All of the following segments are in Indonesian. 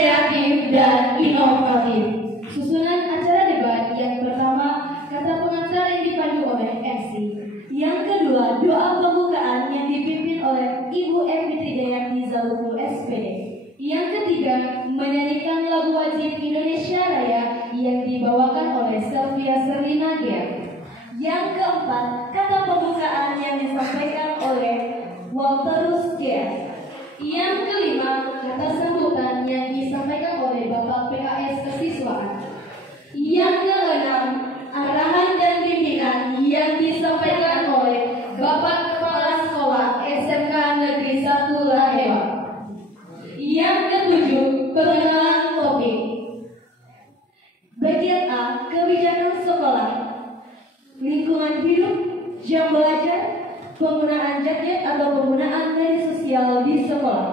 kreatif, dan inovatif. Susunan acara debat yang pertama, kata pengantar yang dipandu oleh MC. Yang kedua, doa pembukaan yang dipimpin oleh Ibu Evi Zaluku SPD. Yang ketiga, menyanyikan lagu wajib Indonesia Raya yang dibawakan oleh Sylvia Serlina Gia. Yang keempat, kata pembukaan yang disampaikan oleh Walterus JS. Yang kelima, kata sambutan yang disampaikan oleh Bapak PKS Kesiswaan. Yang keenam, arahan dan bimbingan yang disampaikan oleh Bapak Kepala Sekolah SMK Negeri 1 Lahewa. Yang ketujuh, pengenalan topik. Bagian A, kebijakan sekolah, lingkungan hidup, jam belajar, penggunaan jaket atau penggunaan media sosial di sekolah.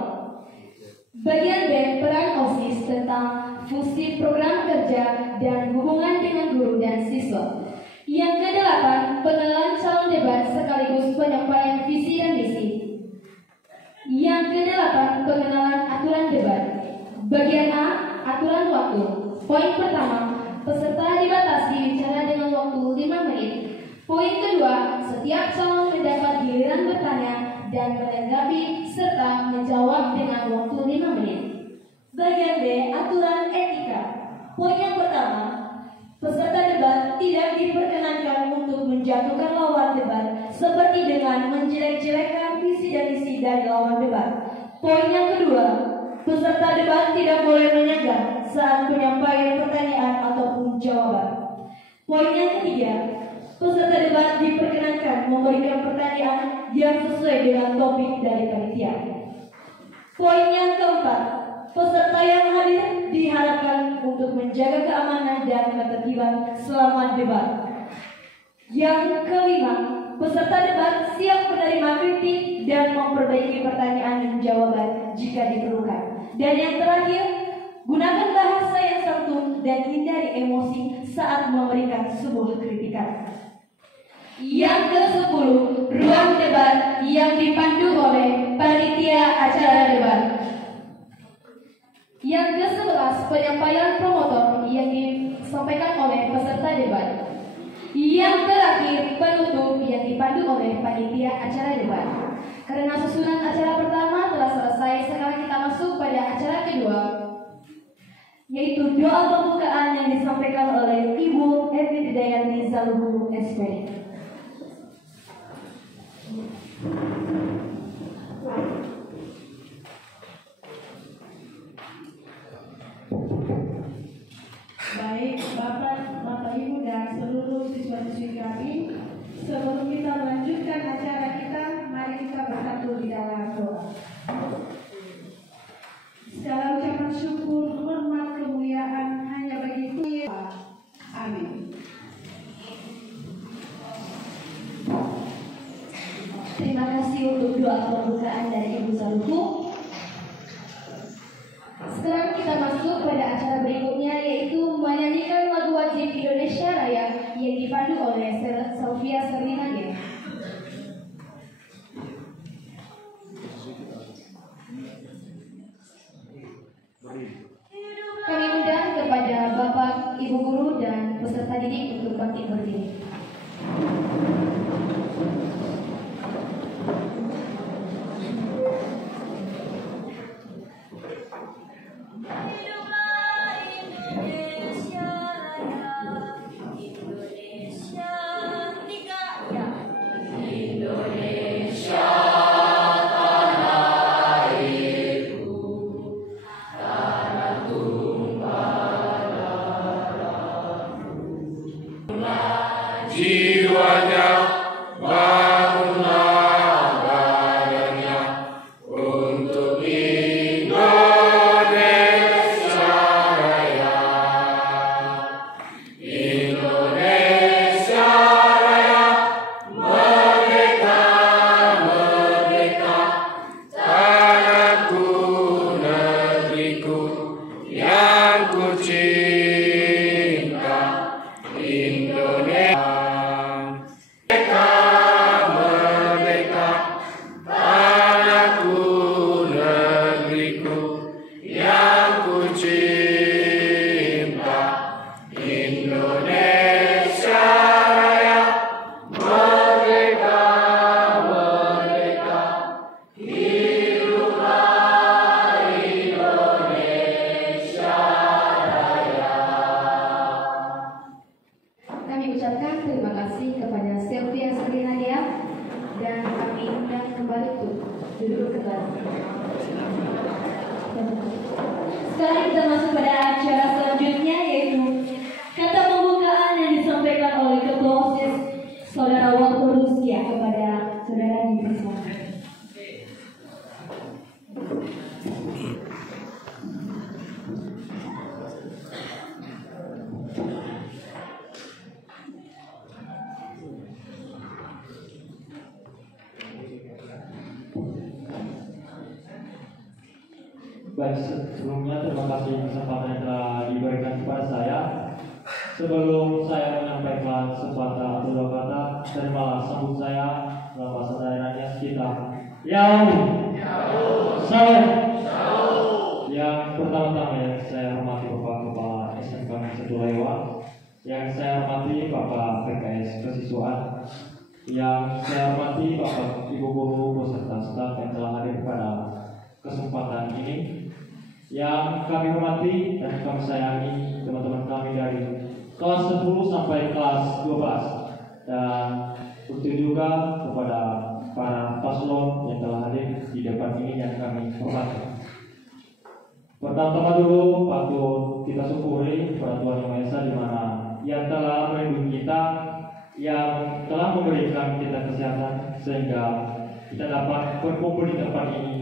Bagian B, peran OSIS tentang fungsi program kerja dan hubungan dengan guru dan siswa. Yang kedelapan, pengenalan calon debat sekaligus penyampaian visi dan misi. Yang kedelapan, pengenalan aturan debat. Bagian A, aturan waktu. Poin pertama, peserta dibatasi bicara dengan waktu 5 menit. Poin kedua, setiap calon mendapat giliran bertanya dan menanggapi serta menjawab dengan waktu 5 menit. Bagian B, aturan etika. Poin yang pertama, peserta debat tidak diperkenankan untuk menjatuhkan lawan debat seperti dengan menjelek-jelekkan visi dan misi dari lawan debat. Poin yang kedua, peserta debat tidak boleh menyanggah saat penyampaian pertanyaan ataupun jawaban. Poin yang ketiga, peserta debat diperkenankan memberikan pertanyaan yang sesuai dengan topik dari panitia. Poin yang keempat, peserta yang hadir diharapkan untuk menjaga keamanan dan ketertiban selama debat. Yang kelima, peserta debat siap menerima kritik dan memperbaiki pertanyaan dan jawaban jika diperlukan. Dan yang terakhir, gunakan bahasa yang santun dan hindari emosi saat memberikan sebuah kritikan. Yang ke-10, ruang debat yang dipandu oleh panitia acara debat. Yang ke-11, penyampaian promotor yang disampaikan oleh peserta debat. Yang terakhir, penutup yang dipandu oleh panitia acara debat. Karena susunan acara pertama telah selesai, sekarang kita masuk pada acara kedua, yaitu doa pembukaan yang disampaikan oleh Ibu Evi Zaluku SPD. Baik, Bapak, Ibu dan seluruh siswa-siswi kami, sebelum kita melanjutkan acara kita, mari kita bersatu di dalam doa. Segala ucapan syukur, hormat, kemuliaan hanya bagi Tuhan. Amin. Terima kasih untuk doa pembukaan dari Ibu Zaluku. Sekarang kita masuk pada acara berikutnya, yaitu menyanyikan lagu wajib Indonesia Raya yang dipandu oleh Sylvia Serlina Gia. Kami undang kepada Bapak, Ibu Guru, dan peserta didik untuk bangkit berdiri. Jiwanya bangunlah badannya untuk Indonesia Raya. Indonesia Raya, merdeka, merdeka, tanahku, negeriku yang ku cinta, Indonesia. Yang ku Baik, sebelumnya terima kasih kesempatan yang telah diberikan kepada saya. Sebelum saya menyampaikan sepatah atau dua kata, terimalah sambut saya dalam bahasa daerahnya kita. Yau, salam. Yang pertama-tama yang saya hormati Bapak Kepala SMK Setulewa, yang saya hormati Bapak PKS Kesiswaan, yang saya hormati Bapak Ibu Guru beserta staf yang telah hadir pada kesempatan ini, yang kami hormati dan kami sayangi teman-teman kami dari kelas 10 sampai kelas 12, dan untuk juga kepada para paslon yang telah hadir di depan ini yang kami hormati. Pertama-tama dulu patut kita syukuri kepada Tuhan Yang Maha Esa di mana yang telah melindungi kita, yang telah memberikan kita kesehatan sehingga kita dapat berkumpul di tempat ini.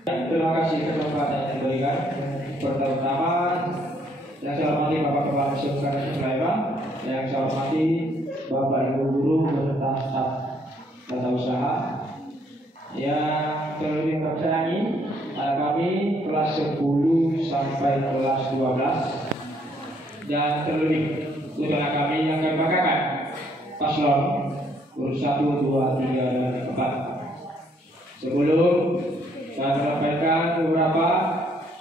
Terima kasih kesempatan yang diberikan. Pertama, yang saya hormati Bapak Kepala SMK Setulewa, yang saya hormati Bapak Ibu Guru beserta staf tata usaha, yang terlebih tersayangi anak kami kelas 10 sampai kelas 12, dan terlebih untuk anak kami yang kami banggakan paslon urus 1, 2, 3, dan 4. Sebelum saya menyampaikan beberapa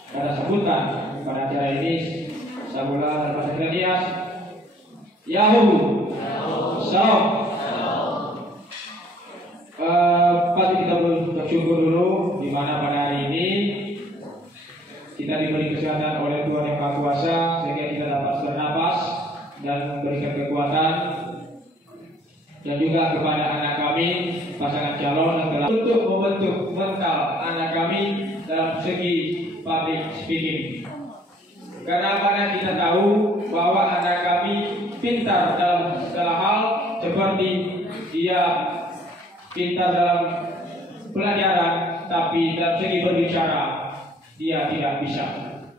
kata sambutan pada acara ini, saya mulai dengan bahasa Indonesia. Yahoo, salam. Patut kita bersyukur dulu di mana pada hari ini kita diberi kesehatan oleh Tuhan Yang Maha Kuasa sehingga kita dapat bernapas dan memberikan kekuatan, dan juga kepada anak kami pasangan calon yang telah untuk membentuk mental anak kami dalam segi public speaking. Karena mana kita tahu bahwa anak kami pintar dalam segala hal, seperti dia pintar dalam pelajaran, tapi dalam segi berbicara dia tidak bisa.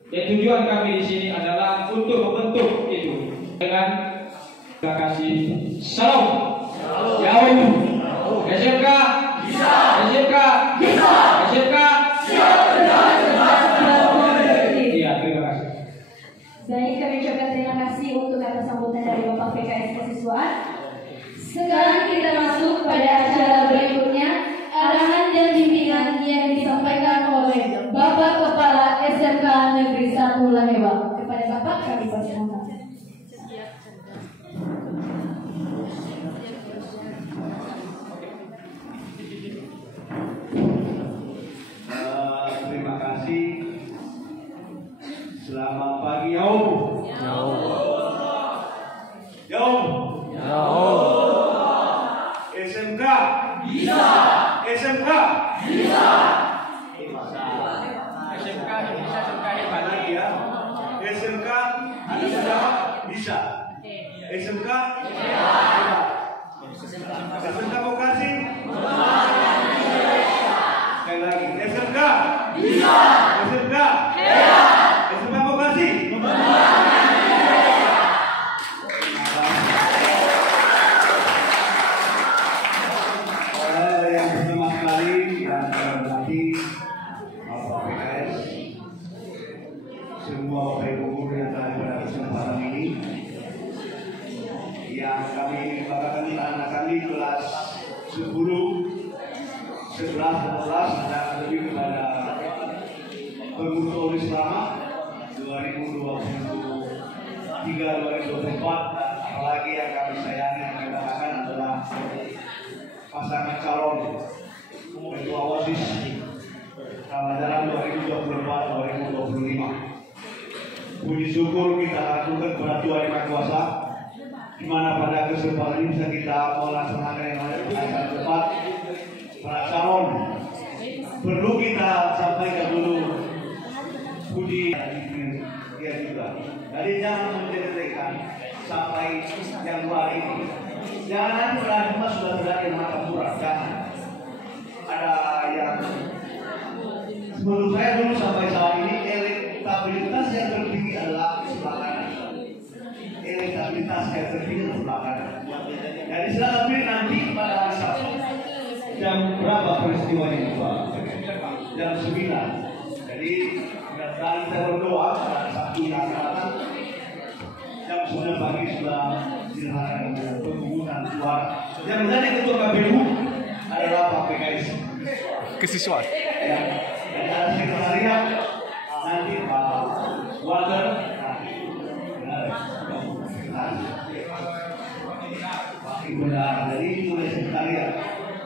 Dan tujuan kami di sini adalah untuk membentuk itu dengan terima kasih. Salam. Yahoo, SMK bisa, SMK bisa, SMK siap. Iya, terima kasih. Baik, kami ucapkan terima kasih untuk kata sambutan dari Bapak PKS Kesiswaan. Sekarang kita masuk pada acara berikutnya, arahan dan bimbingan yang disampaikan oleh Bapak Kepala SMK Negeri 1 Lahewa. Kepada Bapak kami persilakan. Terima kasih. Selamat pagi, Yaum. SMK bisa. SMK bisa. SMK bisa, SMK hebat lagi ya. SMK bisa. SMK hebat. SMK vokasi. Sekali lagi, SMK bisa. SMK hebat. SMK vokasi. Yang pertama sekali yang saya hormati Bapak PKS, semua Bapak Ibu Guru yang telah pada kesempatan ini, yang kami banggakan anak kami kelas 10, 11, 12, dan lebih kepada pengurus selama 2023-2024, dan apalagi yang kami sayangi dan kami banggakan adalah pasangan calon ketua OSIS Ramadan 2024-2025. Puji syukur kita aturkan kepada Tuhan Yang Maha Kuasa, di mana pada kesempatan ini bisa kita melaksanakan yang akan tepat. Para calon perlu kita sampaikan dulu puji dia juga. Jadi jangan menjadikan sampai Januari ini. Jangan cuma sudah terjadi mata murah, jangan. Ada yang menurut saya dulu sampai saat ini elektabilitas yang tertinggi adalah sebelah kanan. Elektabilitas yang tertinggi adalah sebelah kanan. Jadi silakan pilih nanti pada hari Sabtu. Jam berapa peristiwanya Pak? Jam 9. Jadi dan kita berdoa pada saat ini jam 9 pagi sudah dilaksanakan pemungutan suara. Yang menjadi ketua KPU adalah Pak PKS. Kesiswaan. Ya, dan ada sekretariat nanti Pak Walter. Benar, jadi itu sekretariat.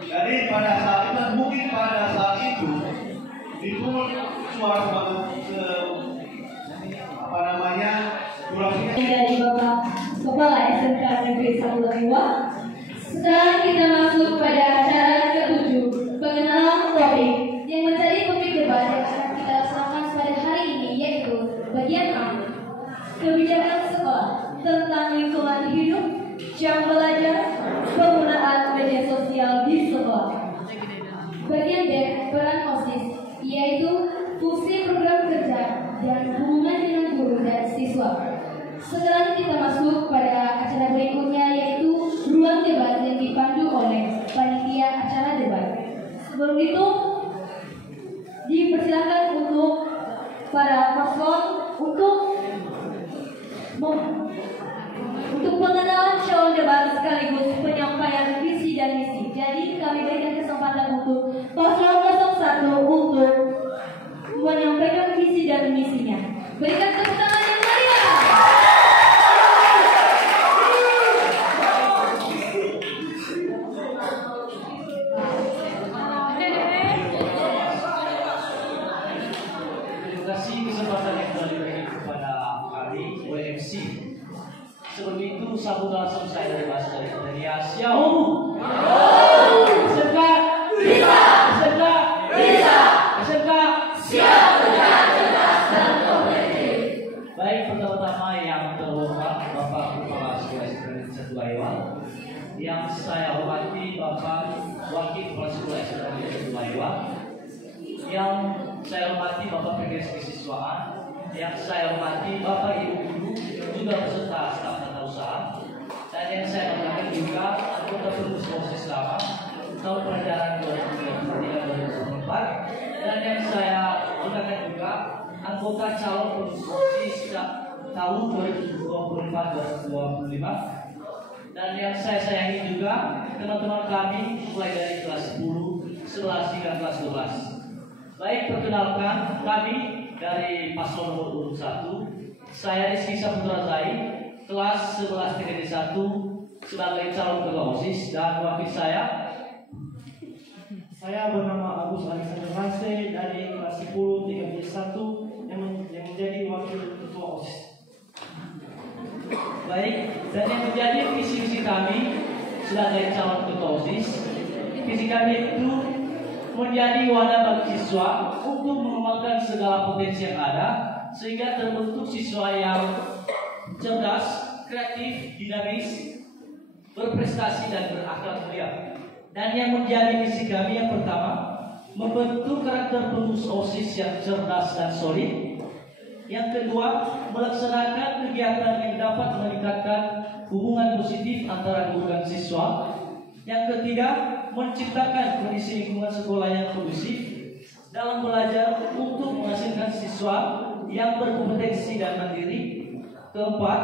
Jadi pada saat itu mungkin pada saat itu suara apa namanya durasinya dari Bapak Kepala SMK Negeri 1 Lewa. Sekarang kita masuk pada acara ke-7, pengenalan topik yang menjadi topik debat yang akan kita laksanakan pada hari ini, yaitu bagian A, kebijakan sekolah tentang lingkungan hidup, jam belajar, penggunaan media sosial di sekolah. Bagian B, peran OSIS, yaitu fungsi program kerja dan hubungan dengan guru dan siswa. Sekarang kita masuk pada acara berikutnya, yaitu ruang debat yang dipandu oleh panitia acara debat. Sebelum itu, dipersilakan untuk para paslon untuk pengenalan calon debat sekaligus penyampaian visi dan misi. Jadi kami berikan kesempatan untuk paslon 01 untuk menyampaikan visi dan misinya. Berikan tepuk tangan yang meriah. Terima kasih kesempatan yang telah diberikan kepada kami oleh MC. Sebelum itu sambut langsung saya dari bahasa dari Indonesia. Siau. SMK bisa. SMK bisa. SMK siap kerja cerdas dan kompetitif. Baik, pertama-tama yang terhormat Bapak Kepala Sekolah SMK 1 Lewa, yang saya hormati Bapak Wakil Kepala Sekolah SMK 1 Lewa, yang saya hormati Bapak PKS Kesiswaan, yang saya hormati Bapak Ibu Guru juga beserta staf tata usaha, dan yang saya hormati juga anggota pengurus OSIS lama tahun pelajaran 2023-2024, dan yang saya hormati juga anggota calon pengurus OSIS tahun 2024-2025, dan yang saya sayangi juga teman-teman kami mulai dari kelas 10, 11 hingga kelas 12. Baik, perkenalkan kami dari paslon nomor urut 1. Saya Rizky Saputra Zai, kelas 11 TKD 1 sebagai calon ketua OSIS, dan wakil saya bernama Agus Alexander Ranse dari kelas 10 TKD 1 yang menjadi wakil ketua OSIS. Baik, dan yang menjadi visi-visi kami sebagai calon ketua OSIS, visi kami itu menjadi wadah bagi siswa untuk mengembangkan segala potensi yang ada sehingga terbentuk siswa yang cerdas, kreatif, dinamis, berprestasi dan berakhlak mulia. Dan yang menjadi misi kami yang pertama, membentuk karakter pengurus OSIS yang cerdas dan solid. Yang kedua, melaksanakan kegiatan yang dapat meningkatkan hubungan positif antara guru dan siswa. Yang ketiga, menciptakan kondisi lingkungan sekolah yang kondusif dalam belajar untuk menghasilkan siswa yang berkompetensi dan mandiri. Keempat,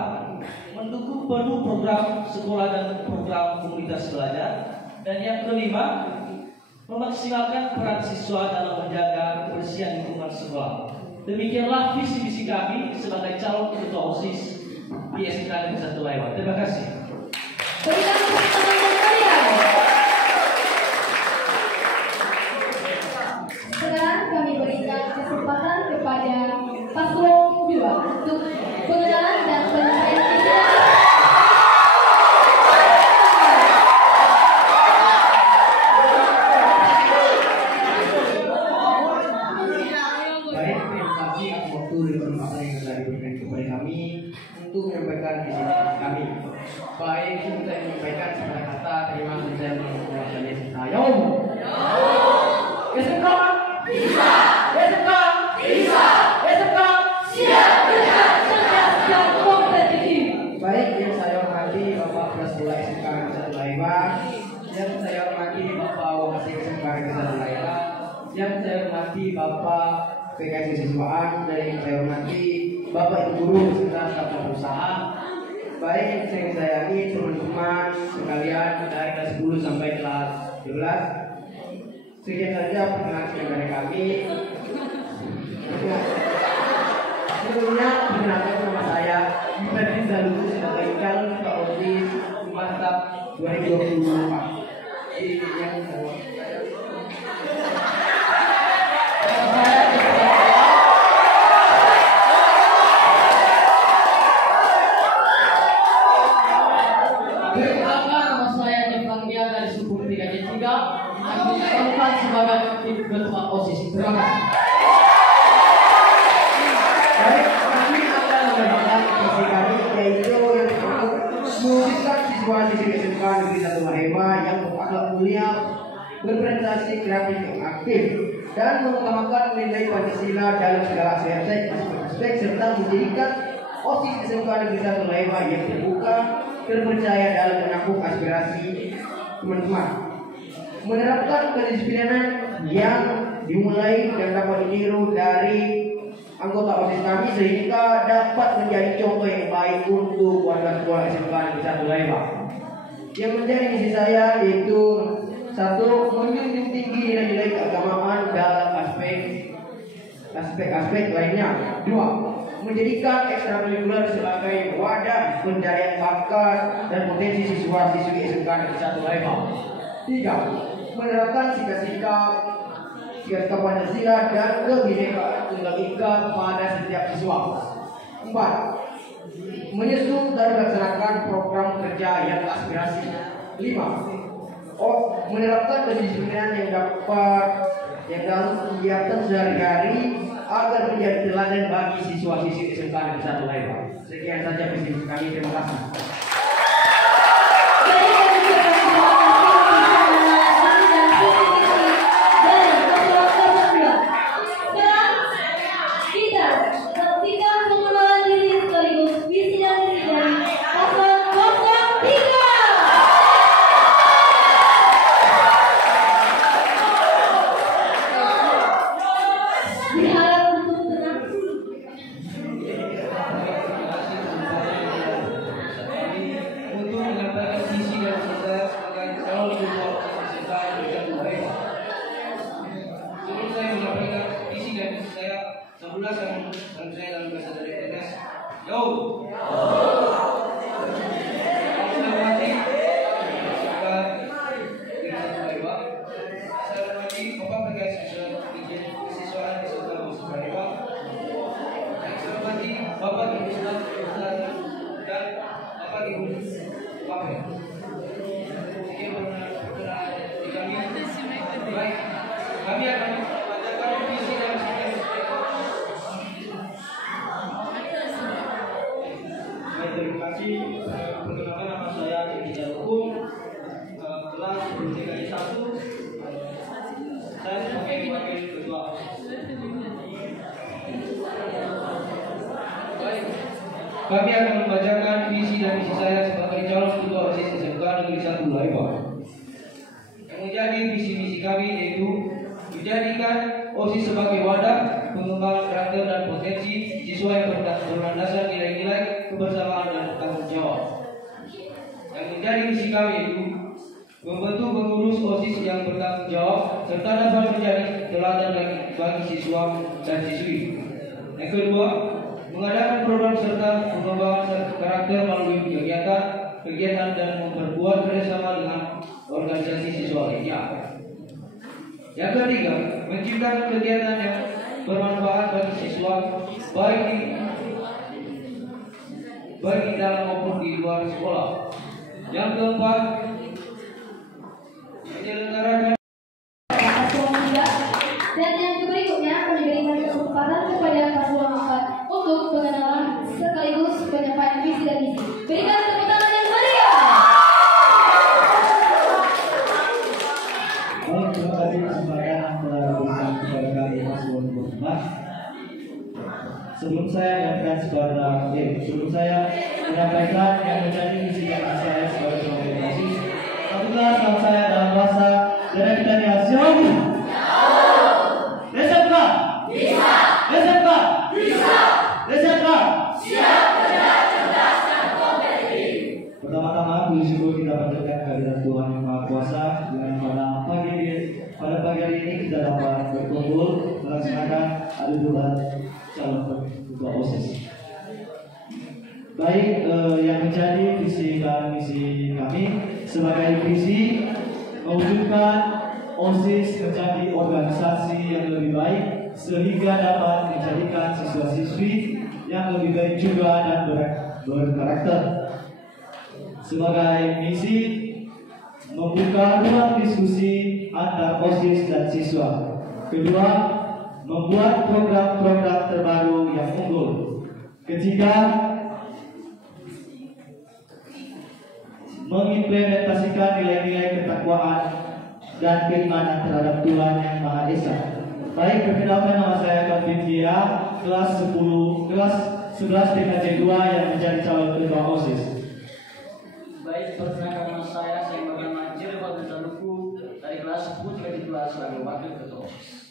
mendukung penuh program sekolah dan program komunitas belajar. Dan yang kelima, memaksimalkan peran siswa dalam menjaga kebersihan lingkungan sekolah. Demikianlah visi-misi kami sebagai calon ketua OSIS di SMK Negeri 1 Lewa. Terima kasih. Berikan tepuk tangan yang meriah. Sekarang kami berikan kesempatan kepada paslon 2 untuk pengenalan dan penyampaian visi. Baik, terima kasih atas waktu dan kesempatan yang telah diberikan kepada kami untuk menyampaikan visi kami. Baik, kita menyampaikan secara kata terima kasih saya mengucapkan saya. SMK bisa, SMK bisa, SMK siap kerja cerdas dan kompetitif. Baik, yang saya hormati Bapak Kepala Sekolah SMK Negeri 1 Lewa, yang saya hormati Bapak Wakil SMK Negeri 1 Lewa, yang saya hormati Bapak PKS Kesiswaan dan yang saya hormati Bapak Ibu Guru serta staf perusahaan. Baik yang saya sayangi teman-teman sekalian dari kelas 10 sampai kelas 12. Sekian saja perkenalan dari kami. Sebelumnya perkenalkan nama saya Ferdinand Zaluku sebagai calon ketua OSIS masa 2024. Sebagai ketua OSIS. Terima kasih. Baik, kami akan menambahkan visi kami yaitu yang mewujudkan siswa-siswi SMK Negeri 1 Mahema yang berakhlak mulia, berprestasi kreatif yang aktif, dan mengutamakan nilai Pancasila dalam segala aspek serta menjadikan OSIS SMK Negeri 1 Mahema yang terbuka, terpercaya dalam menampung aspirasi teman-teman. Menerapkan kedisiplinan yang dimulai dan dapat ditiru dari anggota OSIS kami sehingga dapat menjadi contoh yang baik untuk warga sekolah SMK Negeri 1 Lembang. Yang menjadi misi saya yaitu 1. Menjunjung tinggi nilai-nilai keagamaan dalam aspek lainnya. 2. Menjadikan ekstrakurikuler sebagai wadah pencarian bakat dan potensi siswa-siswi SMK Negeri 1 Lembang. 3. Menerapkan sikap Pancasila dan kebinekaan tunggal ika pada setiap siswa. 4. Menyusun dan melaksanakan program kerja yang aspirasi. 5. Menerapkan kedisiplinan yang dalam kegiatan sehari-hari agar menjadi teladan bagi siswa-siswi SMK Negeri 1 Lembang. Sekian saja visi kami. Terima kasih. Perkenalkan nama saya Edi Jaluku, kelas DKI 1. Saya sebagai wakil ketua. Kami akan membacakan visi dan misi saya sebagai calon ketua OSIS SMK Negeri 1 Lembang. Yang menjadi visi misi kami yaitu menjadikan OSIS sebagai wadah pengembangan karakter dan potensi siswa yang berlandaskan nilai-nilai kebersamaan dan bertanggung jawab. Yang menjadi misi kami itu membentuk pengurus OSIS yang bertanggung jawab serta dapat menjadi teladan bagi siswa dan siswi. Yang kedua, mengadakan program serta pengembangan karakter melalui kegiatan dan memperkuat kerjasama dengan organisasi siswa lainnya. Yang ketiga, menciptakan kegiatan yang bermanfaat bagi siswa baik di dalam maupun di luar sekolah. Yang keempat, menyelenggarakan dan yang berikutnya memberikan kesempatan kepada Paslon 4 untuk pengenalan sekaligus penyampaian visi dan misi. Berikan tepuk tangan yang meriah. Baik, terima kasih kesempatan yang telah diberikan kepada kami Paslon 4. Sebelum saya menyampaikan yang menjadi misi dan misi saya sebagai pemimpin OSIS, apabila salam saya dalam bahasa dan kita SMK bisa. kepada Tuhan Yang Maha Kuasa, dengan pada pagi hari ini kita dapat berkumpul melaksanakan adu debat calon ketua OSIS. Baik, yang menjadi visi dan misi kami sebagai visi mewujudkan OSIS menjadi organisasi yang lebih baik sehingga dapat menjadikan siswa-siswi yang lebih baik juga dan berkarakter. Sebagai misi membuka ruang diskusi antar OSIS dan siswa. Kedua, membuat program-program terbaru yang unggul. Ketiga, mengimplementasikan nilai-nilai ketakwaan dan keimanan terhadap Tuhan Yang Maha Esa. Baik, perkenalkan nama saya Calvin Via, kelas 11 TKJ 2 yang menjadi calon ketua OSIS. Baik, perkenalkan nama saya Bagan Majir Fadil Taluku dari kelas 10 TKJ 2 sebagai wakil ketua OSIS.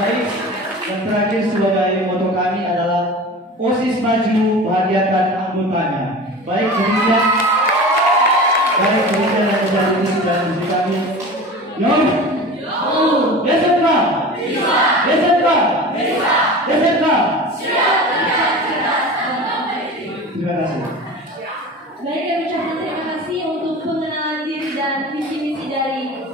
Baik, yang terakhir sebagai moto kami adalah OSIS maju, bahagiakan anggotanya. Baik, demikian yang menjadi visi dan misi kami. Yo, SMK, SMK, SMK. Terima kasih. Baik, kami ucapkan terima kasih untuk pengenalan diri dan visi misi dari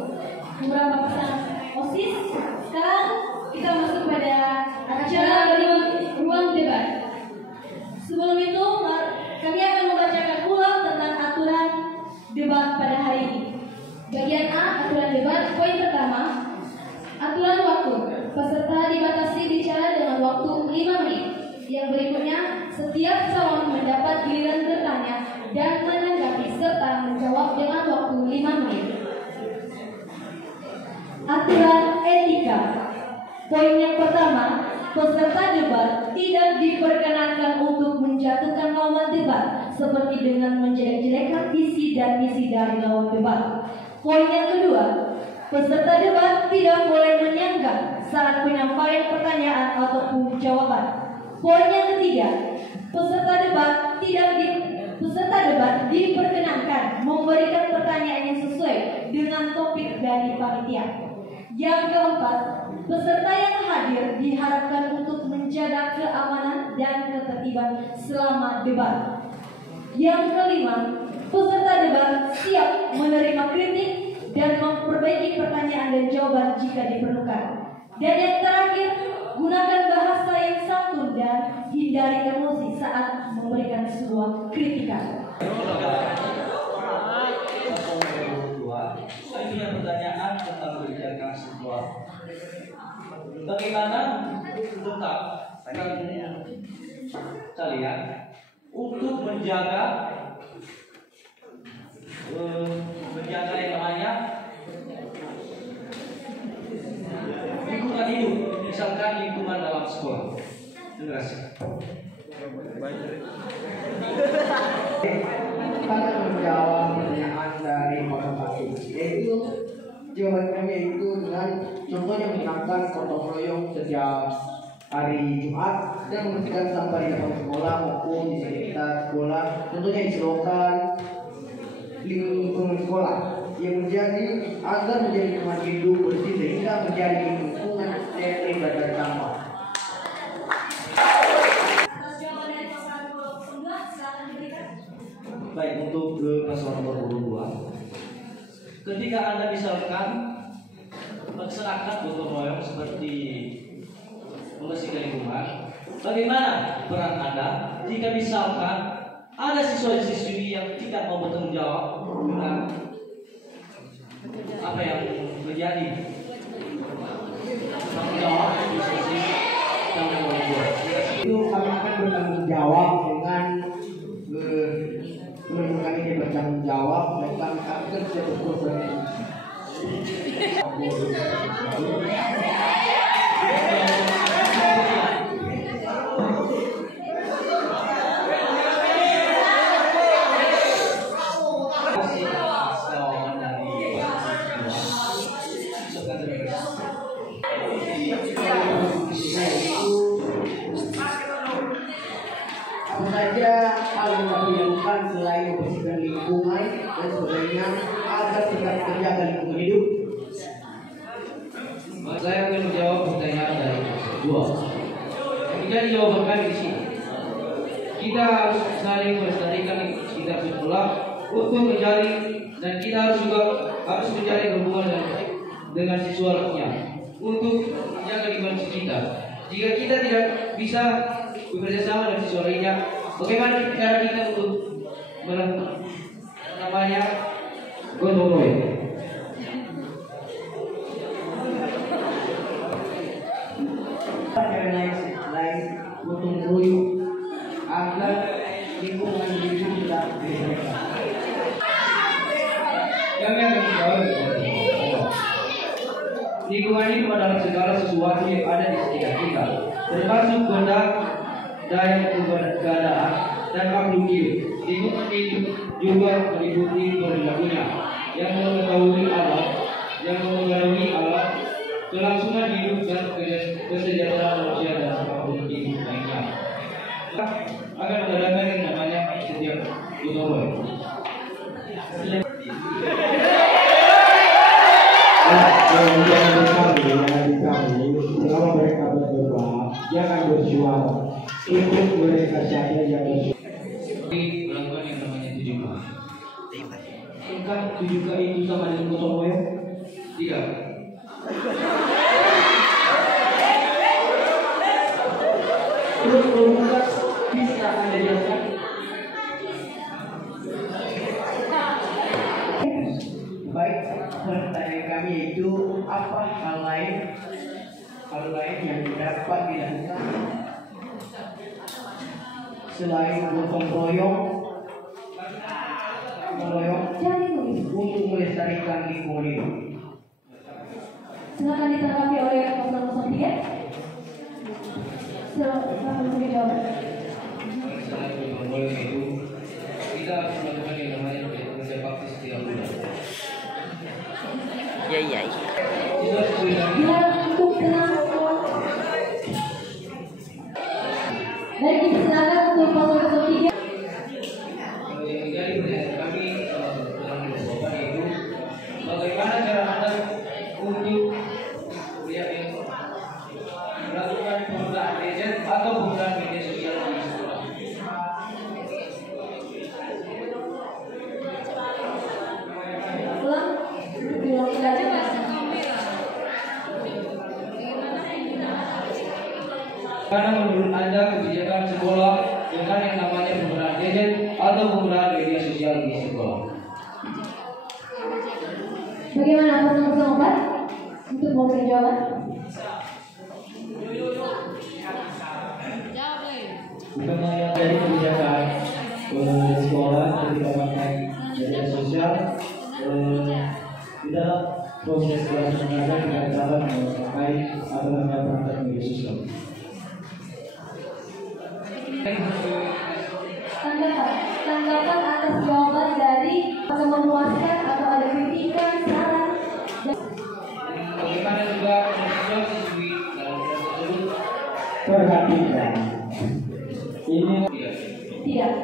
beberapa peserta OSIS. Sekarang kita masuk pada acara ruang debat. Sebelum itu, kami akan membacakan ulang tentang aturan debat pada hari ini. Bagian A, aturan debat. Poin pertama, aturan waktu. Peserta dibatasi bicara dengan waktu 5 menit. Yang berikutnya, setiap calon mendapat giliran bertanya dan menanggapi serta menjawab dengan waktu 5 menit. Aturan etika. Poin yang pertama, peserta debat tidak diperkenankan untuk menjatuhkan lawan debat seperti dengan menjelek-jelekan visi dan misi dari lawan debat. Poin yang kedua, peserta debat tidak boleh menyanggah saat penyampaian pertanyaan ataupun jawaban. Poin yang ketiga, peserta debat diperkenankan memberikan pertanyaan yang sesuai dengan topik dari panitia. Yang keempat, peserta yang hadir diharapkan untuk menjaga keamanan dan ketertiban selama debat. Yang kelima, peserta debat siap menerima kritik dan memperbaiki pertanyaan dan jawaban jika diperlukan. Dan yang terakhir, gunakan bahasa yang santun dan hindari emosi saat memberikan sebuah kritikan. Saya punya pertanyaan tentang kebijakan sebuah. Bagaimana tetap kalian untuk menjaga yang namanya lingkungan hidup, misalkan lingkungan dalam sekolah. Terima kasih. Kita menjawab pertanyaan dari Bapak yaitu jawaban kami yaitu dengan contohnya menyenangkan gotong royong setiap hari Jumat dan membersihkan sampah di depan sekolah maupun di sekitar sekolah, tentunya disediakan lingkungan sekolah yang menjadi agar menjadi lingkungan hidup bersih sehingga menjadi lingkungan steril dari sampah. Baik, untuk ke paslon nomor 22. Ketika Anda misalkan melaksanakan gotong royong seperti membersihkan lingkungan, bagaimana peran Anda jika misalkan ada siswa-siswi yang tidak mau bertanggung jawab dengan apa yang terjadi? Bertanggung jawab siswa-siswi yang mau buat. Itu kami akan bertanggung jawab dengan teman-teman ini bertanggung jawab dan kami akan bisa berkoordinasi. dan sebagainya agar tidak terjaga lingkungan hidup? Saya akan menjawab pertanyaan dari dua. Jadi jawabannya di sini. Kita harus saling melestarikan sekitar sekolah untuk mencari, dan kita harus juga mencari hubungan dengan siswanya untuk menjaga lingkungan sekitar. Jika kita tidak bisa bekerja sama dengan siswa lainnya, bagaimana cara kita untuk namanya gotong royong? Cara lain gotong royong agar lingkungan hidup tidak dilestarikan. Jangan menjauh. Lingkungan itu adalah segala sesuatu yang ada di sekitar kita, termasuk benda, daya keberadaan, dan makhluk hidup. Lingkungan itu juga meliputi perilakunya yang mengetahui alam, kelangsungan hidup dan kesejahteraan manusia dan makhluk hidup lainnya. Akan mengadakan yang namanya setiap gotong royong. Selama mereka berdoa, jangan bersuara untuk mereka saja yang bersuara. Melakukan yang namanya 7K. Bukan 7K itu sama dengan gotong royong? Tidak. Terus bukan bisa Anda jelaskan? Baik, pertanyaan kami itu apa hal lain yang dapat dilakukan selain gotong royong untuk melestarikan lingkungan hidup? Silakan ditanggapi oleh 003. Silakan memberi jawaban. Itu kita harus melakukan yang namanya kerja bakti setiap bulan. Bila untuk kenal, baik, silakan untuk 003. Yang menjadi pertanyaan kami dalam jawaban itu, bagaimana cara Anda untuk melakukan penggunaan gadget atau penggunaan media sosial di sekolah? Ulang saja, Mas. Karena menurut Anda kebijakan sekolah dengan yang namanya penggunaan gadget atau penggunaan media sosial di sekolah? Bagaimana Pak 004 untuk memberi jawaban? Bukan hanya dari kebijakan sekolah ketika pakai media sosial, di dalam proses belajar mengajar kita dapat memakai aturannya perangkat media sosial. Tanggapan atas jawaban dari atau memuaskan atau ada kritikan, saran, dan Bagaimana juga menunjukkan siswi dalam tersebut? Perhatikan, ini tidak.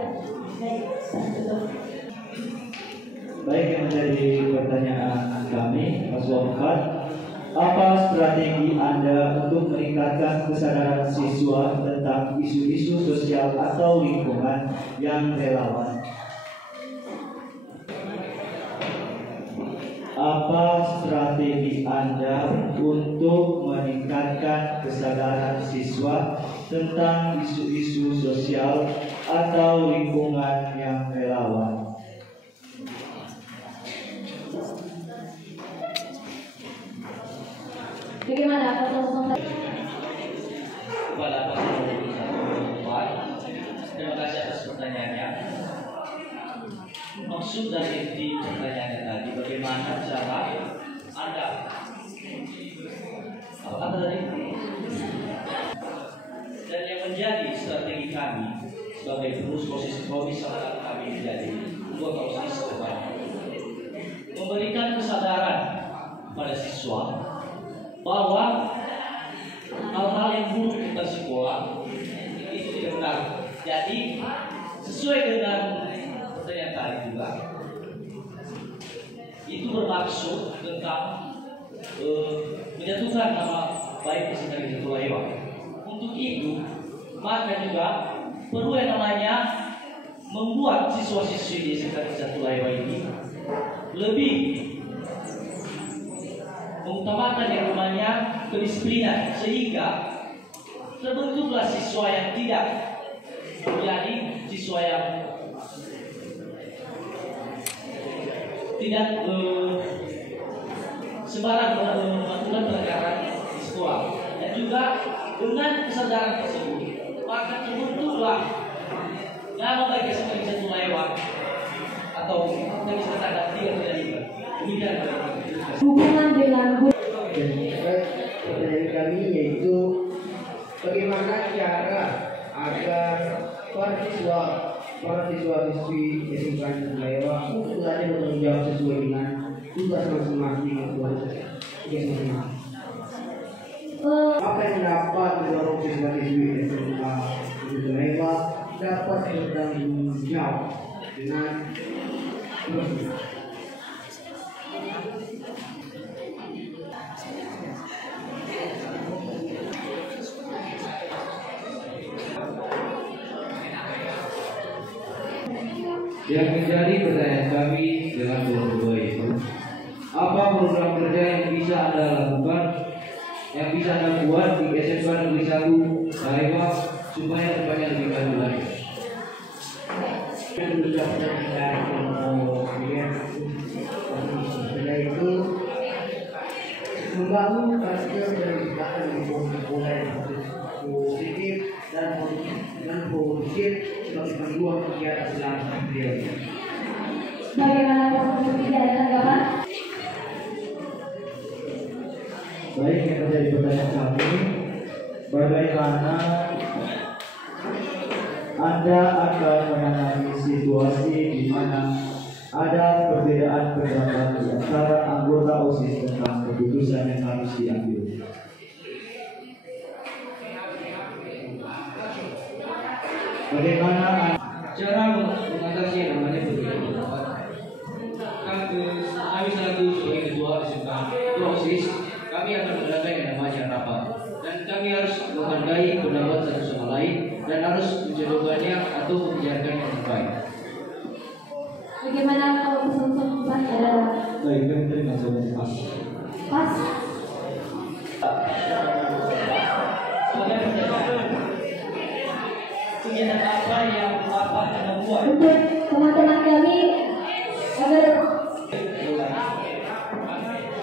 Baik, yang menjadi pertanyaan kami, Mas Wafat, apa strategi Anda untuk meningkatkan kesadaran siswa tentang isu-isu sosial atau lingkungan yang relawan? Apa strategi Anda untuk meningkatkan kesadaran siswa tentang isu-isu sosial atau lingkungan yang relawan? Bagaimana Pak 001? Kepada Pak 001, terima kasih atas pertanyaannya. Maksud dari inti pertanyaannya tadi, bagaimana cara Anda apa tadi? Dan yang menjadi strategi kami sebagai pengurus komisi kami menjadi membuat OSIS memberikan kesadaran pada siswa bahwa hal-hal yang buruk tentang sekolah itu tidak benar. Jadi sesuai dengan pertanyaan tadi juga, bermaksud tentang menjatuhkan nama baik Sekretariat Satu Laiwa. Untuk itu, maka juga perlu yang namanya membuat siswa-siswi di Sekretariat Satu Laiwa ini lebih mengutamakan yang namanya kedisiplinan, sehingga terbentuklah siswa yang tidak menjadi siswa yang tidak sembarang melakukan pelanggaran di sekolah. Dan juga dengan kesadaran tersebut, maka terbentuklah nama baik Sekretariat Satu Laiwa atau kami katakan tidak terlibat. Demikian. Hubungan dengan pertanyaan kami yaitu bagaimana cara agar para siswa-siswi SMK Satu Laiwa untuk belajar bertanggung jawab sesuai dengan tugas masing-masing atau tugas masing-masing. Apa yang dapat mendorong siswa-siswi SMK Satu Laiwa dapat bertanggung jawab dengan tugas. Yang menjadi pertanyaan kami dengan dua itu, apa program kerja yang bisa Anda lakukan, yang bisa Anda buat di SMK Negeri 1 Laiwa supaya depannya lebih maju lagi? Yaitu membangun culture pendidikan yang positif dan produktif sebagai peluang kegiatan selama beliau. Bagaimana Bapak tidak ada tanggapan? Baik, yang terjadi pertanyaan kami, bagaimana Anda akan menangani situasi di mana ada perbedaan pendapat di antara anggota OSIS tentang keputusan yang harus diambil? Bagaimana Cara mengatasi yang namanya perbedaan pendapat? Kami selaku sebagai ketua SMK OSIS, kami akan mengadakan yang namanya rapat, dan kami harus menghargai pendapat satu sama lain dan harus mencobakannya atau mengejarkan yang terbaik. Bagaimana kalau pesan-pesan Pak ada? baik, kami terima jawaban pas. Pas. Kegiatan apa yang Bapak membuat Untuk teman-teman kami agar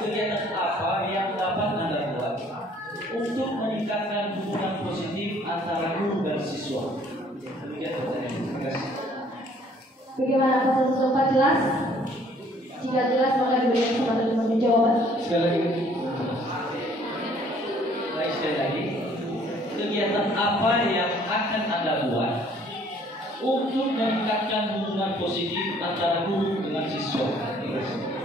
kegiatan apa yang dapat Anda buat untuk meningkatkan hubungan positif antara guru dan siswa? Demikian pertanyaan. Terima kasih. bagaimana pesan Pak jelas? Jika jelas maka diberikan kesempatan untuk menjawab. Sekali lagi. Baik, sekali lagi. Kegiatan apa yang akan Anda buat untuk meningkatkan hubungan positif antara guru dengan siswa? Terima kasih.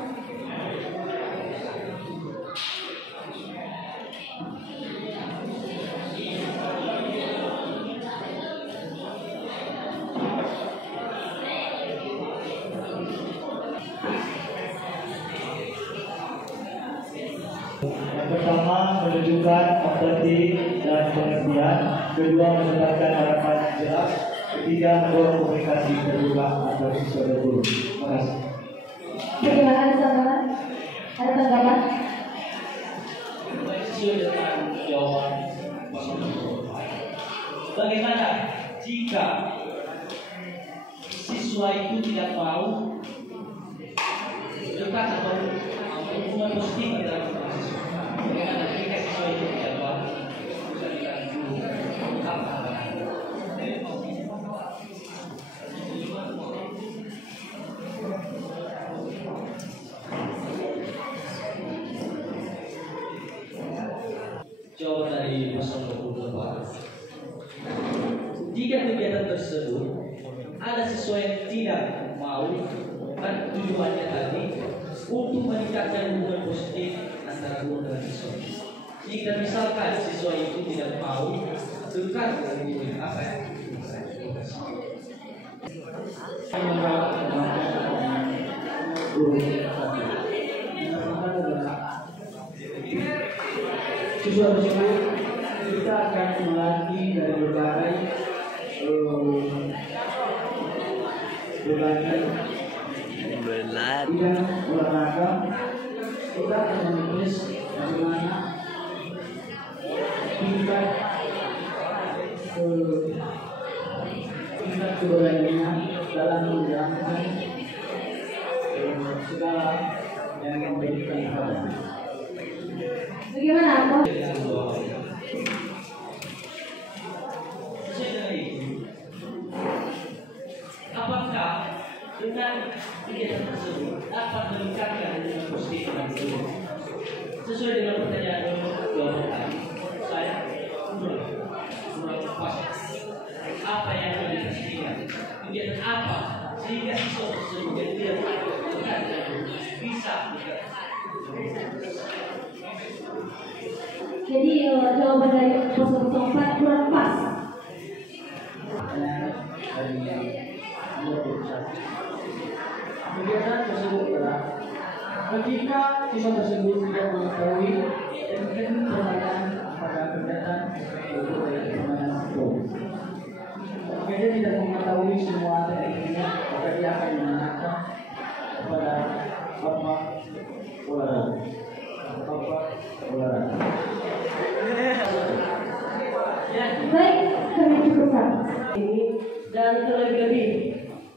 Yang pertama, menunjukkan empati dan pengertian. Kedua, menetapkan harapan jelas. Ketiga, mendorong komunikasi terbuka antar siswa dan guru. Terima kasih. Bagaimana ada tanggapan? Ada tanggapan? Sesuai dengan jawaban bagaimana jika siswa itu tidak mau dekat atau hubungan positif antara siswa? Bagaimana jika siswa itu tidak mau jawaban dari pasal 28. Jika kegiatan tersebut ada siswa yang tidak mau, kan tujuannya tadi untuk meningkatkan hubungan positif antara guru dan siswa. Jika misalkan siswa itu tidak mau dekat dengan guru, apa ya? adalah siswa tersebut kita akan melatih dari berbagai bidang olahraga. Kita akan menulis bagaimana tingkat keberanian dalam menjalankan segala yang diberikan kepada. Bagaimana Pak? Apakah dengan kegiatan tersebut dapat meningkatkan kepustikan tersebut? Sesuai dengan pertanyaan jawaban tadi, saya kurang pas apa yang akan dipastikan, kegiatan apa sehingga siswa tersebut yang tidak bisa. Jadi jawaban dari 004 kurang pas. Kegiatan tersebut adalah ketika siswa tersebut tidak mengetahui dan pertanyaan pada kegiatan pertanyaan itu. Jika dia tidak mengetahui semua tekniknya, maka dia akan menanyakan kepada bapak olahraga. Baik, kami cukupkan. Ini dan terlebih-lebih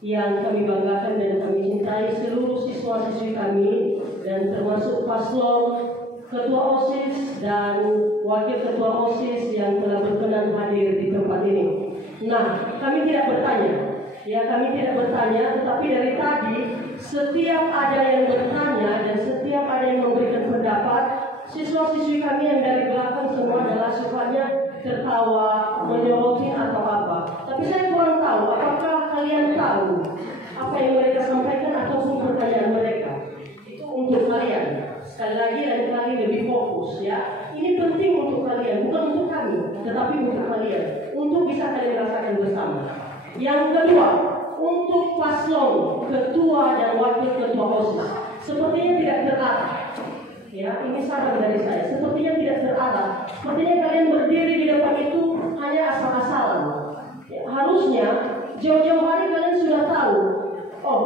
yang kami banggakan dan kami cintai seluruh siswa-siswi kami dan termasuk paslon, ketua OSIS dan wakil ketua OSIS yang telah berkenan hadir di tempat ini. Nah, kami tidak bertanya, tetapi dari tadi setiap ada yang bertanya dan setiap ada yang memberikan pendapat, siswa-siswi kami yang dari belakang semua adalah sifatnya tertawa, menyoroti atau apa. Tapi saya kurang tahu, apakah kalian tahu apa yang mereka sampaikan ataupun pertanyaan mereka? Itu untuk kalian. Sekali lagi lain kali lebih fokus ya. Ini penting untuk kalian, bukan untuk kami, tetapi untuk kalian, untuk bisa kalian rasakan bersama. Yang kedua, untuk paslon, ketua dan wakil ketua OSIS, sepertinya tidak terarah. Ya, ini saran dari saya. Sepertinya tidak terarah. Sepertinya kalian berdiri di depan itu hanya asal-asalan. Ya, harusnya jauh-jauh hari kalian sudah tahu. Oh,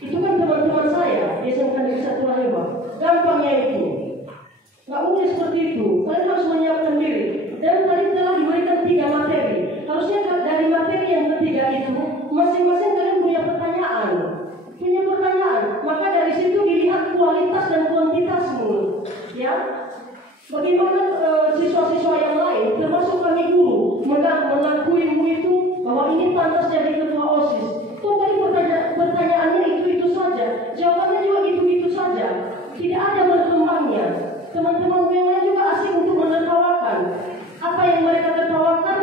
itu kan teman-teman saya, SMK Negeri 1 Lembang. Gampangnya itu. Nggak mungkin seperti itu. Kalian harus menyiapkan diri. Dan tadi telah diberikan 3 materi. Harusnya dari materi yang ketiga itu, masing-masing kalian punya pertanyaan. Maka dari situ dilihat kualitas dan kuantitasmu. Ya, bagaimana siswa-siswa yang lain, termasuk kami guru, mengakuimu itu bahwa ini pantas jadi ketua OSIS. Tuh tadi pertanyaannya itu saja, jawabannya juga itu saja. Tidak ada berkembangnya. Teman-teman yang lain juga asik untuk menertawakan. Apa yang mereka tertawakan,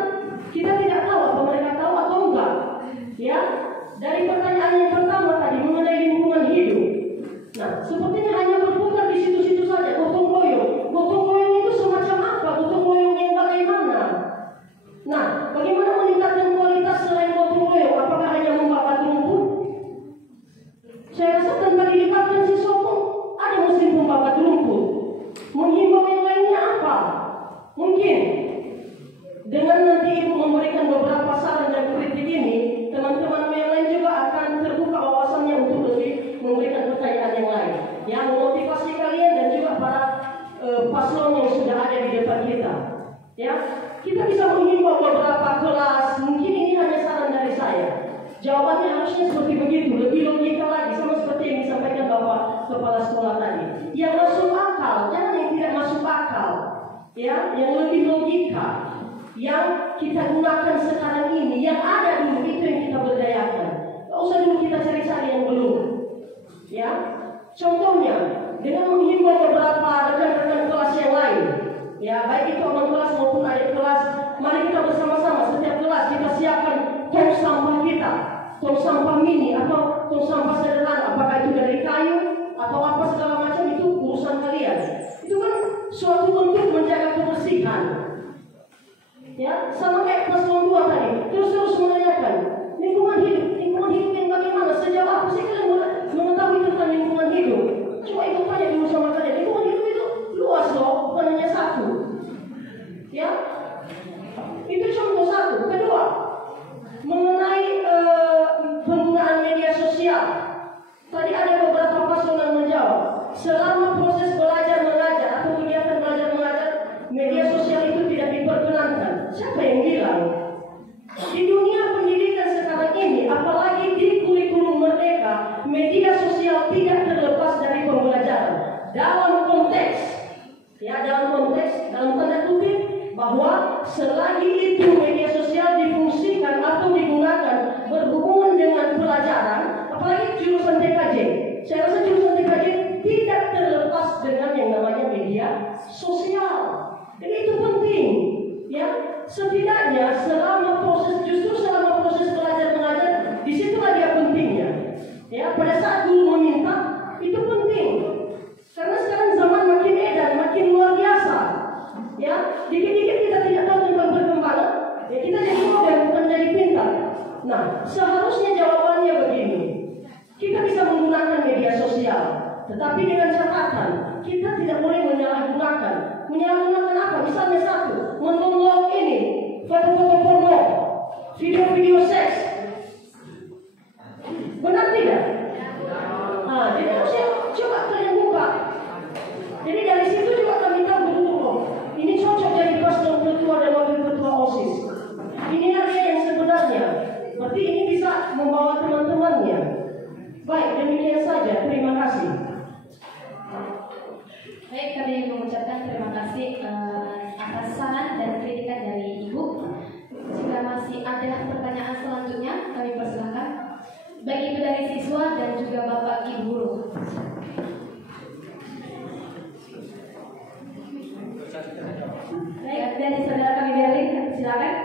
kita tidak tahu apa mereka tahu atau enggak. Ya, dari pertanyaan yang pertama tadi mengenai lingkungan hidup. Nah, sepertinya hanya berputar di situ-situ saja. Gotong royong. Gotong royong itu semacam apa? Gotong royong yang bagaimana? Nah, bagaimana meningkatkan kualitas selain gotong royong? Apakah hanya membakar rumput? Saya rasa tanpa dilibatkan siswa pun ada mesin pembakar rumput. Menghimbau yang lainnya apa? Mungkin dengan nanti ibu memberikan beberapa saran dan kritik ini, teman-teman yang lain juga akan terbuka wawasannya untuk lebih memberikan pertanyaan yang lain, yang memotivasi kalian dan juga para paslon yang sudah ada di depan kita. Ya, kita bisa menghimbau beberapa kelas. Mungkin ini hanya saran dari saya. Jawabannya harusnya seperti begitu, lebih logika lagi, sama seperti yang disampaikan Bapak Kepala Sekolah tadi. Yang masuk akal, jangan yang tidak masuk akal. Ya, yang lebih logika. Yang kita gunakan sekarang ini, yang ada dulu itu yang kita berdayakan. Tidak usah dulu kita cari-cari yang belum. Ya, contohnya dengan menghimbau beberapa rekan-rekan kelas yang lain. Ya, baik itu abang kelas maupun adik kelas, mari kita bersama-sama setiap kelas kita siapkan tong sampah kita, tong sampah mini atau tong sampah sederhana, apakah itu dari kayu atau apa segala macam, itu urusan kalian. Itu kan suatu bentuk menjaga kebersihan. Ya, sama kayak paslon 2 tadi, terus menanyakan lingkungan hidup yang bagaimana, sejauh apa sih kalian mengetahui tentang lingkungan hidup? Coba ibu tanya dulu sama kalian, lingkungan hidup itu luas loh, bukan hanya satu. Ya, itu contoh satu. Kedua, mengenai penggunaan media sosial. Tadi ada beberapa paslon yang menjawab. Selama proses belajar mengajar atau kegiatan belajar mengajar, media sosial itu tidak diperkenankan. Siapa yang bilang? Di dunia pendidikan sekarang ini, apalagi di kurikulum merdeka, media sosial tidak terlepas dari pembelajaran. Dalam konteks, dalam tanda kutip, bahwa selagi itu media sosial difungsikan atau digunakan berhubungan dengan pelajaran, apalagi jurusan TKJ. Saya rasa jurusan TKJ tidak terlepas dengan yang namanya media sosial. Jadi itu penting, ya. Setidaknya selama proses belajar mengajar, disitulah dia pentingnya. Ya, pada saat guru meminta, itu penting. Karena sekarang zaman makin edan, makin luar biasa. Ya, dikit-dikit kita tidak tahu tentang perkembangan, ya kita jadi bodoh, bukan jadi pintar. Nah, seharusnya jawabannya begini. Kita bisa menggunakan media sosial, tetapi dengan catatan, kita tidak boleh menyalahgunakan. Menyalahgunakan apa? Misalnya satu, mendownload ini, foto-foto porno, video-video seks. Benar tidak? Nah, jadi harusnya coba kalian buka. Jadi dari situ juga kami tahu betul, ini cocok jadi pastor ketua dan wakil ketua OSIS. Inilah dia yang sebenarnya. Berarti ini bisa membawa teman-temannya. Baik, demikian saja. Terima kasih. Baik, kami mengucapkan terima kasih atas saran dan kritikan dari Ibu. Jika masih ada pertanyaan selanjutnya, kami persilakan. Baik itu dari siswa dan juga Bapak Ibu guru. Baik, dari saudara kami Berlin, silakan.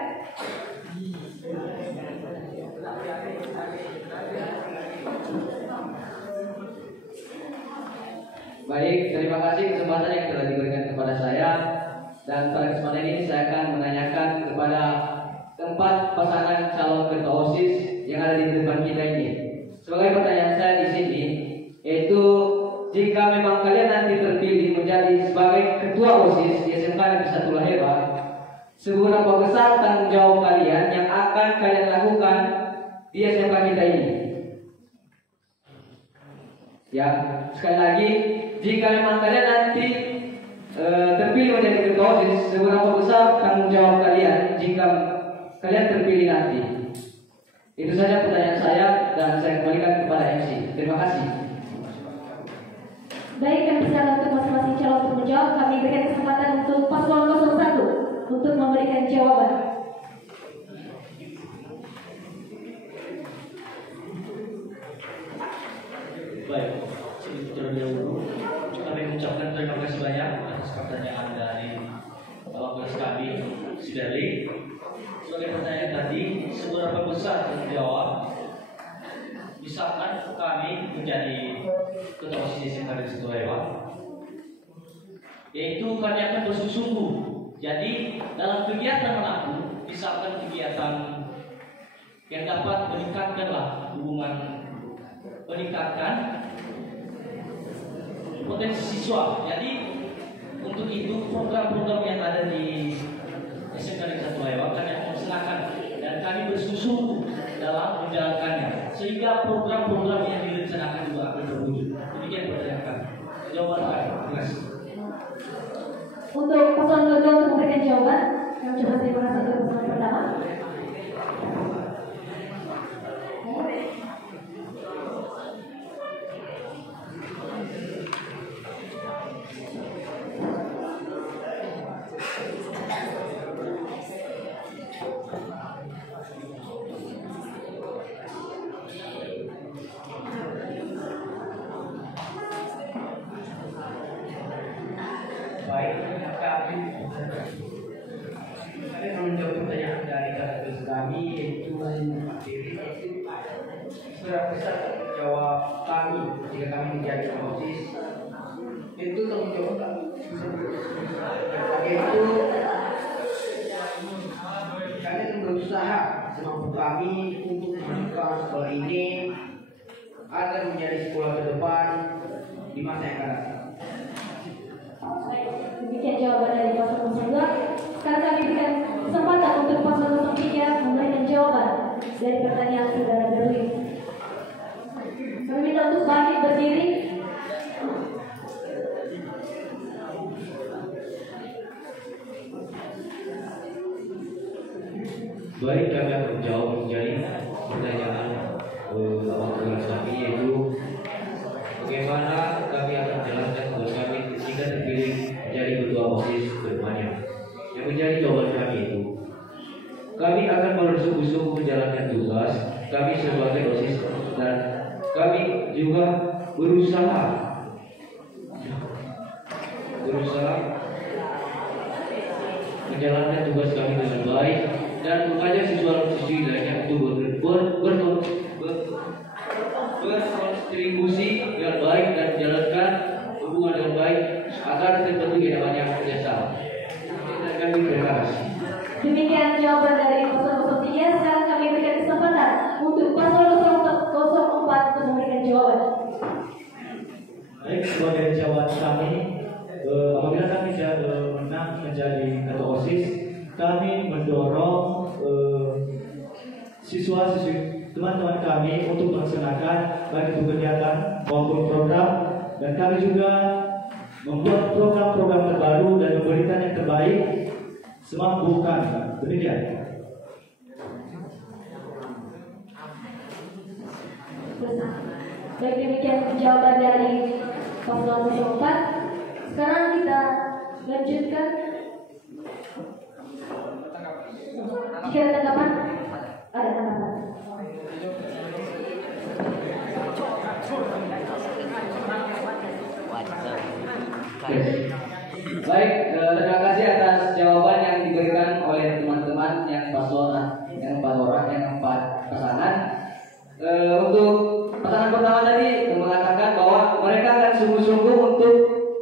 Baik, terima kasih kesempatan yang telah diberikan kepada saya. Dan pada kesempatan ini saya akan menanyakan kepada keempat pasangan calon ketua OSIS yang ada di depan kita ini. Sebagai pertanyaan saya di sini, yaitu jika memang kalian nanti terpilih menjadi sebagai ketua OSIS di SMK Negeri 1 Laheba, seberapa besar tanggung jawab kalian yang akan kalian lakukan di SMK kita ini? Ya, sekali lagi, jika memang kalian nanti terpilih menjadi ketua OSIS, seberapa besar tanggung jawab kalian jika kalian terpilih nanti? Itu saja pertanyaan saya dan saya kembalikan kepada MC. Terima kasih. Baik, kami persilakan untuk masing-masing calon untuk menjawab. Kami berikan kesempatan untuk paslon 01 untuk memberikan jawaban. Baik, terlebih dahulu kami mengucapkan terima kasih banyak atas pertanyaan dari Bapak kami, Sidali. Sebagai pertanyaan tadi, seberapa besar tanggung jawab misalkan kami menjadi ketua OSIS SMK Negeri 1 Laheba, yaitu kami akan bersungguh-sungguh. Jadi dalam kegiatan manapun, misalkan kegiatan yang dapat meningkatkanlah hubungan, meningkatkan potensi siswa. Jadi untuk itu program-program yang ada di SMK Negeri 1 Laheba kami akan laksanakan dan kami bersungguh-sungguh dalam menjalankannya sehingga program-program yang direncanakan juga akan terwujud. Demikian pertanyaan kami. Jawaban kami. Terima kasih. Untuk paslon 22 untuk memberikan jawaban, kami coba terima kasih untuk paslon pertama. Baik, kami akan menjawab pertanyaan dari kader kami, yaitu seberapa besar tanggung jawab kami jika kami menjadi OSIS. Itu tanggung jawab kami, yaitu kami akan berusaha semampu kami untuk memajukan sekolah ini agar menjadi sekolah ke depan di masa yang akan datang. Demikian jawaban dari paslon 02. Sekarang kami berikan kesempatan untuk paslon 03 memberikan jawaban dari pertanyaan saudara Berlin. Kami minta untuk bangkit berdiri. Baik, kami akan menjawab menjadi pertanyaan tugas kami, yaitu bagaimana kami akan menjalankan tugas kami jika terpilih menjadi ketua OSIS ke depannya. Yang menjadi jawaban kami itu, kami akan bersungguh-sungguh menjalankan tugas kami sebagai OSIS, dan kami juga berusaha menjalankan tugas kami dengan baik dan mengajak siswa-siswi lainnya untuk berkontribusi dengan baik dan menjalankan hubungan dengan baik agar terbentuk yang kerjasama. Kami terima kasih. Demikian jawaban dari paslon 03. Sekarang kami berikan kesempatan untuk paslon 04 untuk memberikan jawaban. Baik, sebagai jawaban kami, apabila kami menang menjadi ketua OSIS, kami mendorong siswa-siswi teman-teman kami untuk melaksanakan baik itu kegiatan maupun program, dan kami juga membuat program-program terbaru dan memberikan yang terbaik semampu kami. Demikian. Baik, demikian jawaban dari paslon 04. Sekarang kita lanjutkan. Jika ada tanggapan, ada tanggapan. Baik, terima kasih atas jawaban yang diberikan oleh teman-teman yang paslon yang 4 orang, yang 4 pasangan. Untuk pasangan pertama tadi mengatakan bahwa mereka akan sungguh-sungguh untuk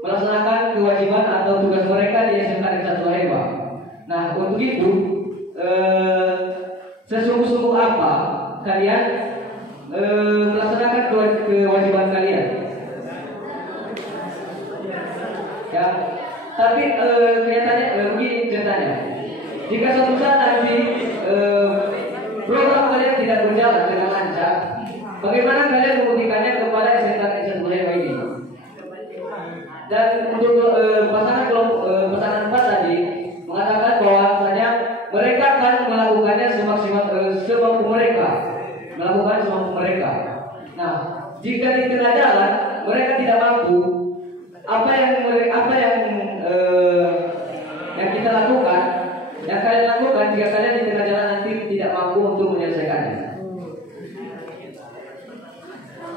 melaksanakan kewajiban atau tugas mereka di SMK Negeri 1 Lembang. Nah, untuk itu sesungguh-sungguh apa kalian melaksanakan kewajiban kalian? Ya, tapi kelihatannya begini ceritanya. Jika suatu saat nanti program kalian tidak berjalan dengan lancar, bagaimana kalian membuktikannya kepada SMK Negeri 1 Lembang ini? Dan untuk pasangan 4 tadi mengatakan bahwasanya mereka akan melakukannya semampu mereka. Nah, jika di tengah jalan mereka tidak mampu, apa yang kita lakukan, yang kalian lakukan jika kalian di tengah jalan nanti tidak mampu untuk menyelesaikannya?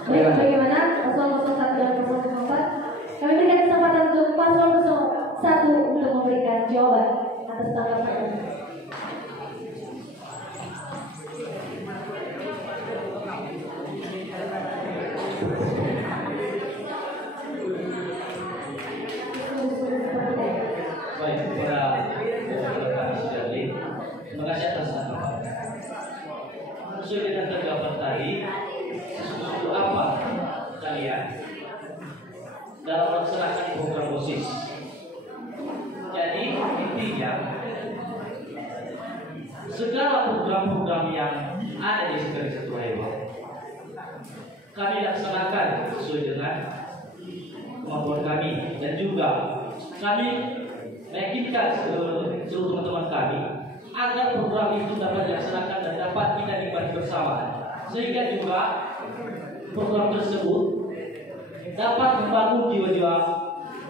Baik, bagaimana paslon 01 dan paslon 04? Kami berikan kesempatan untuk paslon 01 untuk memberikan jawaban atas tanggapan. Baik, kepada Kak Sudarli, terima kasih atas tanggapannya. Sesuai dengan tanggapan tadi, sesungguhnya apa kalian dalam melaksanakan program OSIS? Jadi intinya segala program-program yang ada di SMK 1 Lembang kami laksanakan sesuai dengan kemampuan kami, dan juga kami meyakinkan seluruh teman-teman kami agar program itu dapat dilaksanakan dan dapat kita nikmati bersama, sehingga juga program tersebut dapat membangun jiwa-jiwa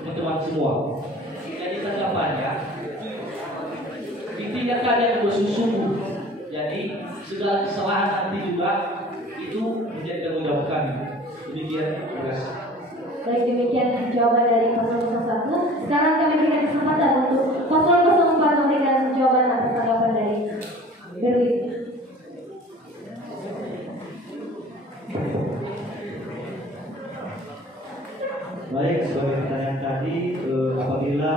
teman-teman semua. Jadi tanggapannya, intinya kalian bersungguh-sungguh. Jadi segala kesalahan nanti juga itu menjadi tanggung jawab kami. Demikian, terima kasih. Baik, demikian jawaban dari paslon 01. Sekarang kami berikan kesempatan untuk paslon 04 memberikan jawaban atas tanggapan dari Berlin. Baik, sebagai pertanyaan tadi, apabila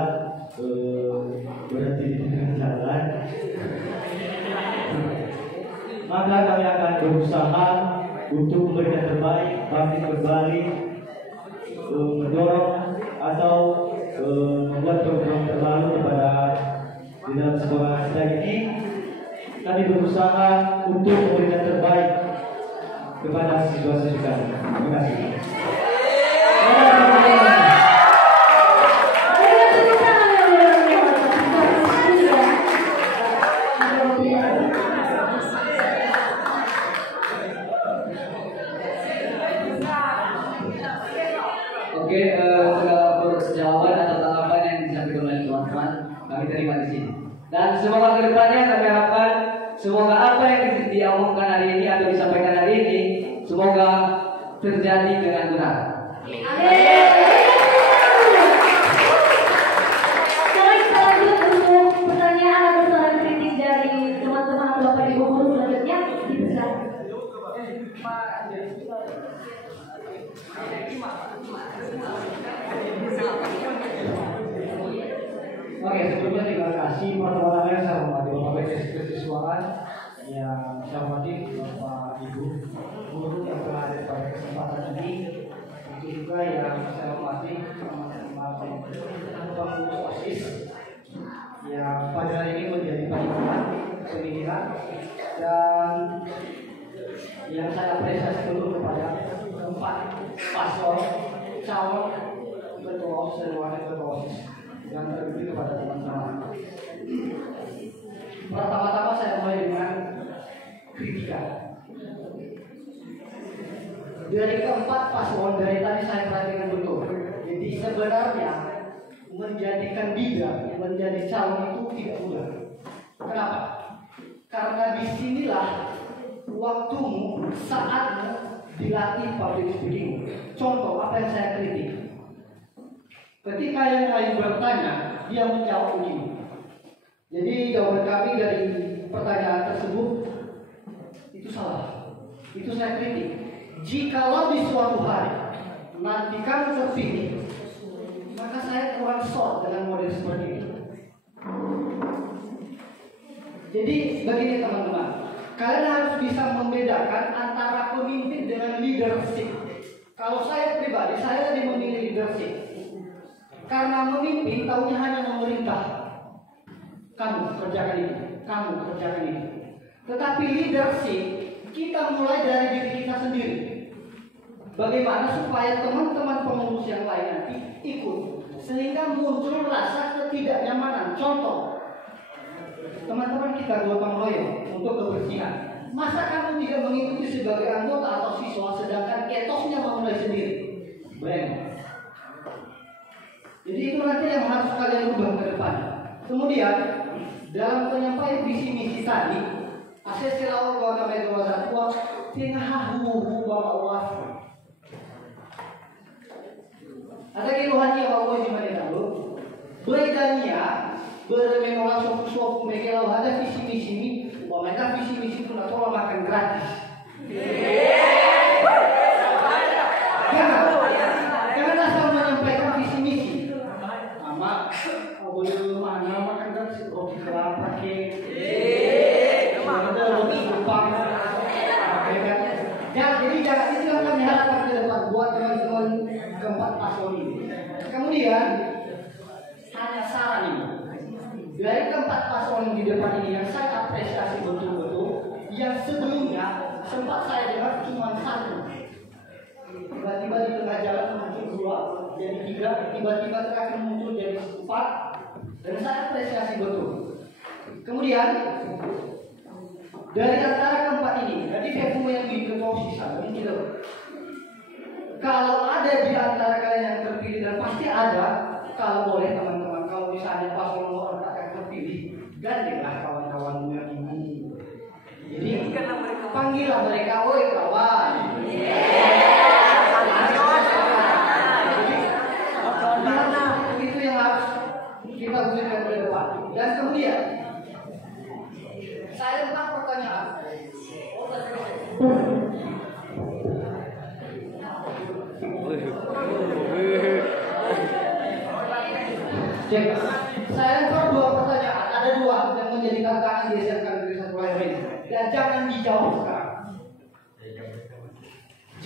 berhenti di tengah jalan, maka kami akan berusaha untuk memberikan terbaik, bangkit kembali mendorong atau membuat program terbaru kepada di dalam sekolah kita ini. Kami berusaha untuk memberikan terbaik kepada siswa-siswi kami. Terima kasih. Oke, segala jawaban atau tanggapan yang disampaikan oleh teman-teman kami terima di sini. Dan semoga kedepannya kami harapkan semoga apa yang diomongkan hari ini atau disampaikan hari ini semoga terjadi dengan benar. Sekarang kita lanjut untuk pertanyaan atau saran kritik dari teman-teman atau Bapak Ibu guru selanjutnya. Dipersilakan. Oke, sebelumnya terima kasih pertama-tama yang saya hormati Bapak BPS Kesiswaan, yang saya hormati Bapak Ibu guru yang telah hadir pada kesempatan ini, itu juga yang saya hormati teman-teman pengurus OSIS yang pada hari ini menjadi panitia pemilihan, dan yang saya apresiasi dulu kepada keempat paslon calon ketua OSIS dan wakil ketua OSIS yang terpilih kepada teman-teman. Pertama-tama saya mulai dengan kritikan. Dari keempat paslon dari tadi saya perhatikan betul. Jadi sebenarnya menjadikan bidang menjadi calon itu tidak mudah. Kenapa? Karena disinilah waktumu, saatmu dilatih public speaking. Contoh apa yang saya kritik. Ketika yang lain bertanya, dia menjawab begini. Jadi jawaban kami dari pertanyaan tersebut itu salah. Itu saya kritik. Jikalau di suatu hari nanti kamu terpilih, maka saya kurang short dengan model seperti ini. Jadi begini teman-teman, kalian harus bisa membedakan antara pemimpin dengan leadership. Kalau saya pribadi, saya lebih memilih leadership. Karena memimpin tahunya hanya memerintah. Kamu kerjakan ini, kamu kerjakan ini. Tetapi leadership, kita mulai dari diri kita sendiri. Bagaimana supaya teman-teman pengurus yang lain nanti ikut, sehingga muncul rasa ketidaknyamanan. Contoh, teman-teman kita gotong royong untuk kebersihan. Masa kamu tidak mengikuti sebagai anggota atau siswa, sedangkan ketosnya memulai sendiri? Bayangkan. Jadi itu nanti yang harus kalian ubah ke depan. Kemudian dalam penyampaian visi misi tadi, asesi lawan warga Metro Satwa tengah huhu bawa. Ada keluhannya bawa di mana tahu? Bedanya bermenolak suatu mereka ada visi misi ini, mereka visi misi pun atau makan gratis. Jangan asal menyampaikan visi misi. Mama, boleh mana makan gratis roti kelapa kek. Ada roti Jepang. Jadi jangan itu yang kami harapkan ke depan buat teman-teman keempat paslon ini. Kemudian hanya saran ini. Dari keempat paslon di depan ini yang saya apresiasi betul-betul, yang sebelumnya sempat saya dengar cuma satu. Tiba-tiba di tengah jalan muncul dua, jadi tiga, tiba-tiba terakhir muncul jadi empat, dan saya apresiasi betul. Kemudian dari antara keempat ini, jadi saya punya yang di ketua sisa, gitu. Kalau ada di antara kalian yang terpilih, dan pasti ada, kalau boleh teman-teman, kalau misalnya paslon nomor 4 yang terpilih, gandenglah kawan-kawanmu yang ini. Jadi panggillah mereka, woi kawan. Itu yang harus kita berikan ke depan. Dan kemudian saya tentang pertanyaan. Cek. Saya lempar dua pertanyaan. Ada dua yang menjadi tantangan di SMK Negeri 1 Lahir ini. Dan jangan dijawab sekarang.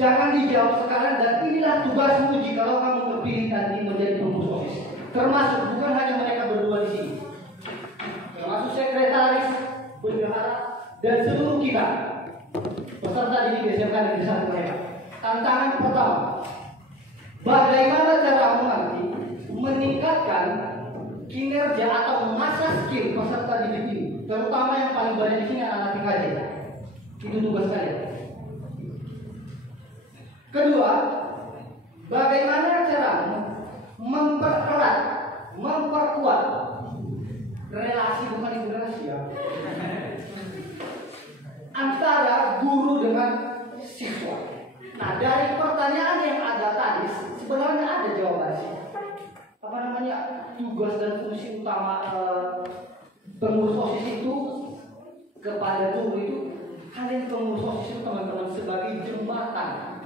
Jangan dijawab sekarang, dan inilah tugasmu jikalau kamu terpilih nanti menjadi pengurus OSIS. Termasuk bukan hanya mereka berdua di sini, termasuk sekretaris, bendahara, dan seluruh kita peserta didik SMK Negeri 1 mereka. Tantangan pertama, bagaimana caramu nanti meningkatkan kinerja atau mengasah skill peserta didik ini, terutama yang paling banyak di sini anak PKJ. Itu tugas kalian. Kedua, bagaimana caramu mempererat, memperkuat relasi, bukan itu relasi ya, antara guru dengan siswa. Nah, dari pertanyaan yang ada tadi sebenarnya ada jawabannya. Apa namanya, tugas dan fungsi utama pengurus OSIS itu kepada guru itu, kalian pengurus OSIS itu teman-teman sebagai jembatan.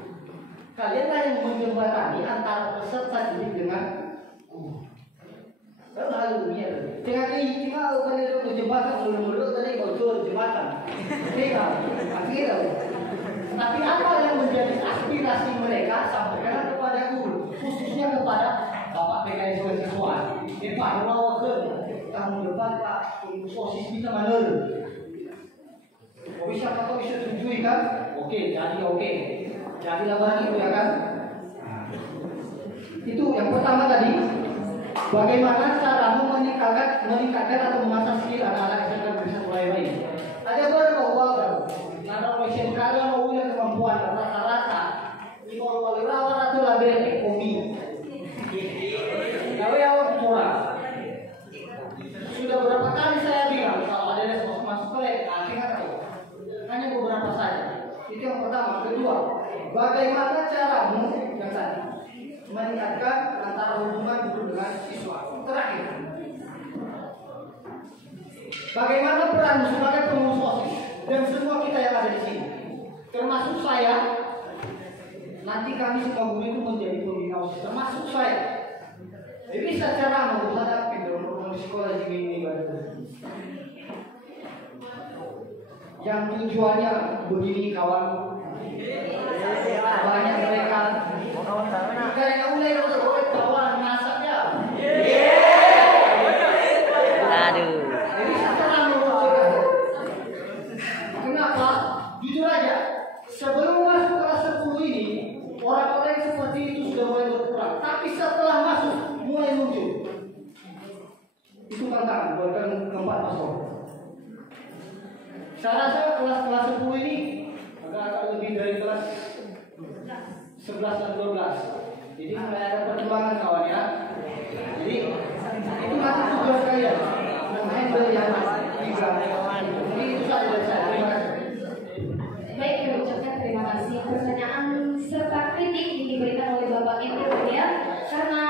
Kalianlah yang menjembatani antara peserta didik dengan guru. Lalu dunia dengan ini kita kalian itu jembatan mulu-mulu tadi bocor jembatan. Tidak, akhirnya. Tapi apa yang menjadi aspirasi mereka sampaikan kepada guru, khususnya kepada Bapak PKS siswa. Ini Pak Lawa ke tahun depan Pak pengurus OSIS bisa menurun. Bisa atau bisa setujui kan? Oke, jadi oke. Jadi lagi itu ya kan? Itu yang pertama tadi. Bagaimana caramu meningkatkan atau mengasah skill anak-anak SMK bisa mulai baik. Ada berapa anak SMK yang punya kemampuan rata-rata di bawah rata-rata label ekonomi. Gawe awak murah. Sudah berapa kali saya bilang kalau ada yang masuk ke akhirnya tahu. Hanya beberapa saja. Itu yang pertama. Kedua, bagaimana caramu yang tadi meningkatkan antara hubungan guru dengan siswa. Terakhir, bagaimana peran sebagai pengurus OSIS dan semua kita yang ada di sini, termasuk saya. Nanti kami semua guru itu menjadi pembina OSIS, termasuk saya. Jadi secara menghadapi dalam sekolah ini yang tujuannya begini kawan. Banyak mereka kayak mulai oleh kawan ngasapnya. Aduh. Jadi sekarang kenapa? Jujur aja, sebelum masuk kelas 10 ini orang-orang seperti itu sudah mulai berkurang. Tapi setelah masuk mulai muncul. Itu tantangan buat keempat pastor. Saya rasa kelas 10 ini agak lebih dari kelas 11 dan 12. Jadi mulai ada perkembangan kawan ya. Jadi itu nanti tugas kalian menghandle yang tiga. Jadi itu saja dari saya. Terima kasih. Baik, kami ucapkan terima kasih. Pertanyaan serta kritik yang diberikan oleh Bapak itu ya. Karena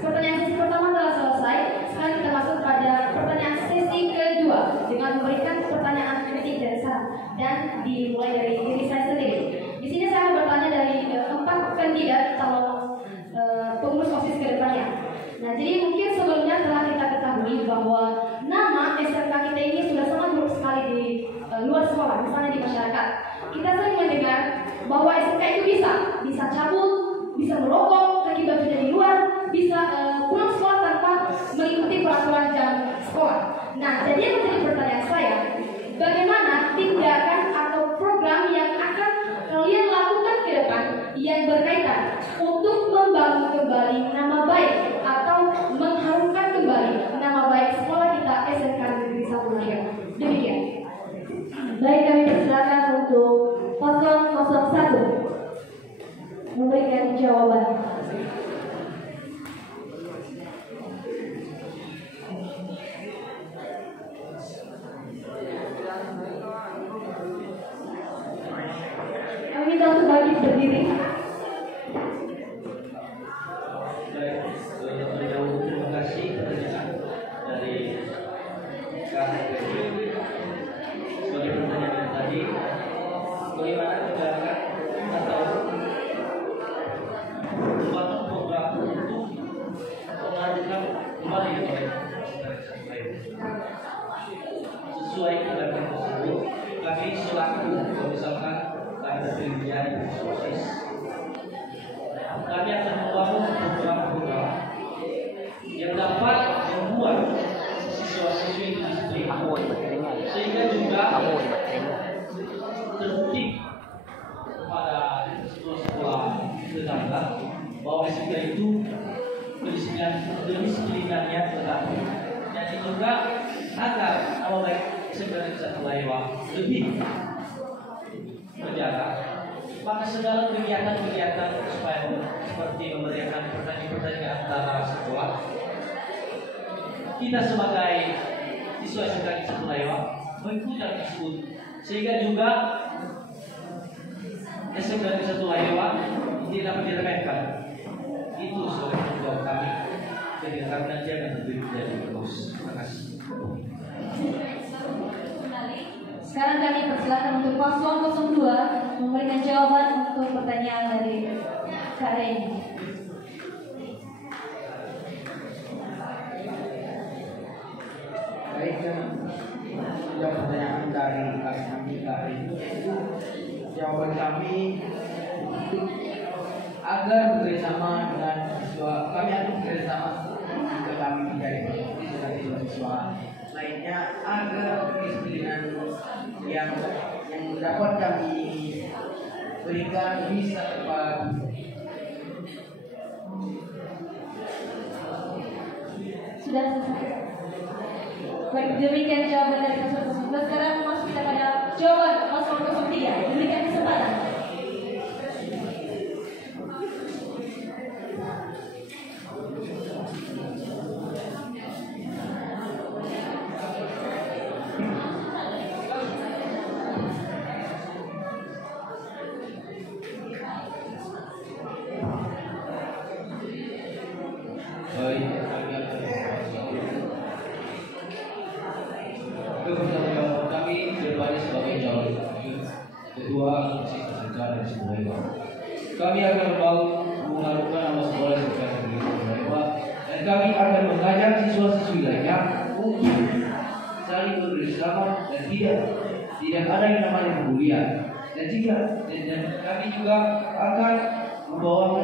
pertanyaan sesi pertama telah selesai, sekarang kita masuk pada pertanyaan sesi kedua dengan memberikan pertanyaan kritik dan saran, dan dimulai dari diri saya sendiri. Di sini saya akan bertanya dari 4 kandidat calon pengurus OSIS ke depannya. Nah, jadi mungkin sebelumnya telah kita ketahui bahwa nama SMK kita ini sudah sangat buruk sekali di luar sekolah, misalnya di masyarakat. Kita sering mendengar bahwa SMK itu bisa cabut, bisa merokok, kaki bajunya di luar, bisa pulang sekolah tanpa mengikuti peraturan jam sekolah. Nah, jadi yang menjadi pertanyaan saya, bagaimana tindakan atau program yang akan kalian lakukan ke depan yang berkaitan untuk membangun kembali nama baik atau mengharumkan kembali nama baik sekolah kita SMK Negeri 1 Magelang. Demikian. Baik, kami persilakan untuk 001 memberikan jawaban. Kami minta untuk bagi berdiri. Terima kasih pertanyaan dari Kak. Sebagai pertanyaan yang tadi, bagaimana tindakan atau membangun program untuk menghadirkan kembali sesuai tindakan tersebut. Kami selaku, kalau misalkan ada pilihan OSIS tertib kepada sekolah tetangga bahwa SMK itu kedisiplinannya tetap. Jadi juga agar nama baik SMK Negeri 1 Laiwa lebih terjaga. Maka segala kegiatan-kegiatan supaya seperti memberikan pertandingan antara sekolah, kita sebagai siswa SMK Negeri 1 Laiwa mengikuti hal tersebut, sehingga juga SMK Negeri 1 Laiwa tidak dapat diremehkan. Itu sebagai tanggung jawab kami. Jadi karena dia akan terus jadi terus. Terima kasih. Sekarang kami persilakan untuk paslon 02 memberikan jawaban untuk pertanyaan dari Kak Reni. Baik, jawab pertanyaan dari kami hari ini. Jawaban kami agar bekerjasama dengan siswa, kami akan bekerjasama dengan kami dari siswa lainnya agar kedisiplinan yang dapat kami berikan bisa tepat. Sudah selesai. Baik, demikian jawaban dari paslon 02. Sekarang masuk kita pada jawaban paslon 03. Diberikan kesempatan. Kami akan mengharumkan nama sekolah SMK Negeri 1 Laiwa dan kami akan mengajak siswa-siswi lainnya untuk saling bekerjasama dan tidak ada yang namanya pembulian. Dan kami juga akan membawa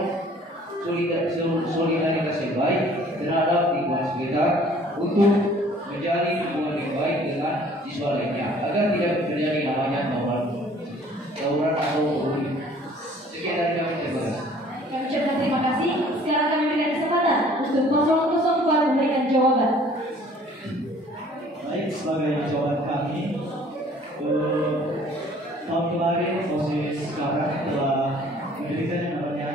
solidaritas yang baik terhadap lingkungan sekitar untuk menjalin hubungan yang baik dengan siswa lainnya agar tidak terjadi namanya tawuran atau pembulian. Sekian dari kami, terima kasih. Kami ucapkan terima kasih. Sekarang kami berikan kesempatan untuk paslon 04 memberikan jawaban. Baik, sebagai jawaban kami, tahun kemarin OSIS sekarang telah mendirikan yang namanya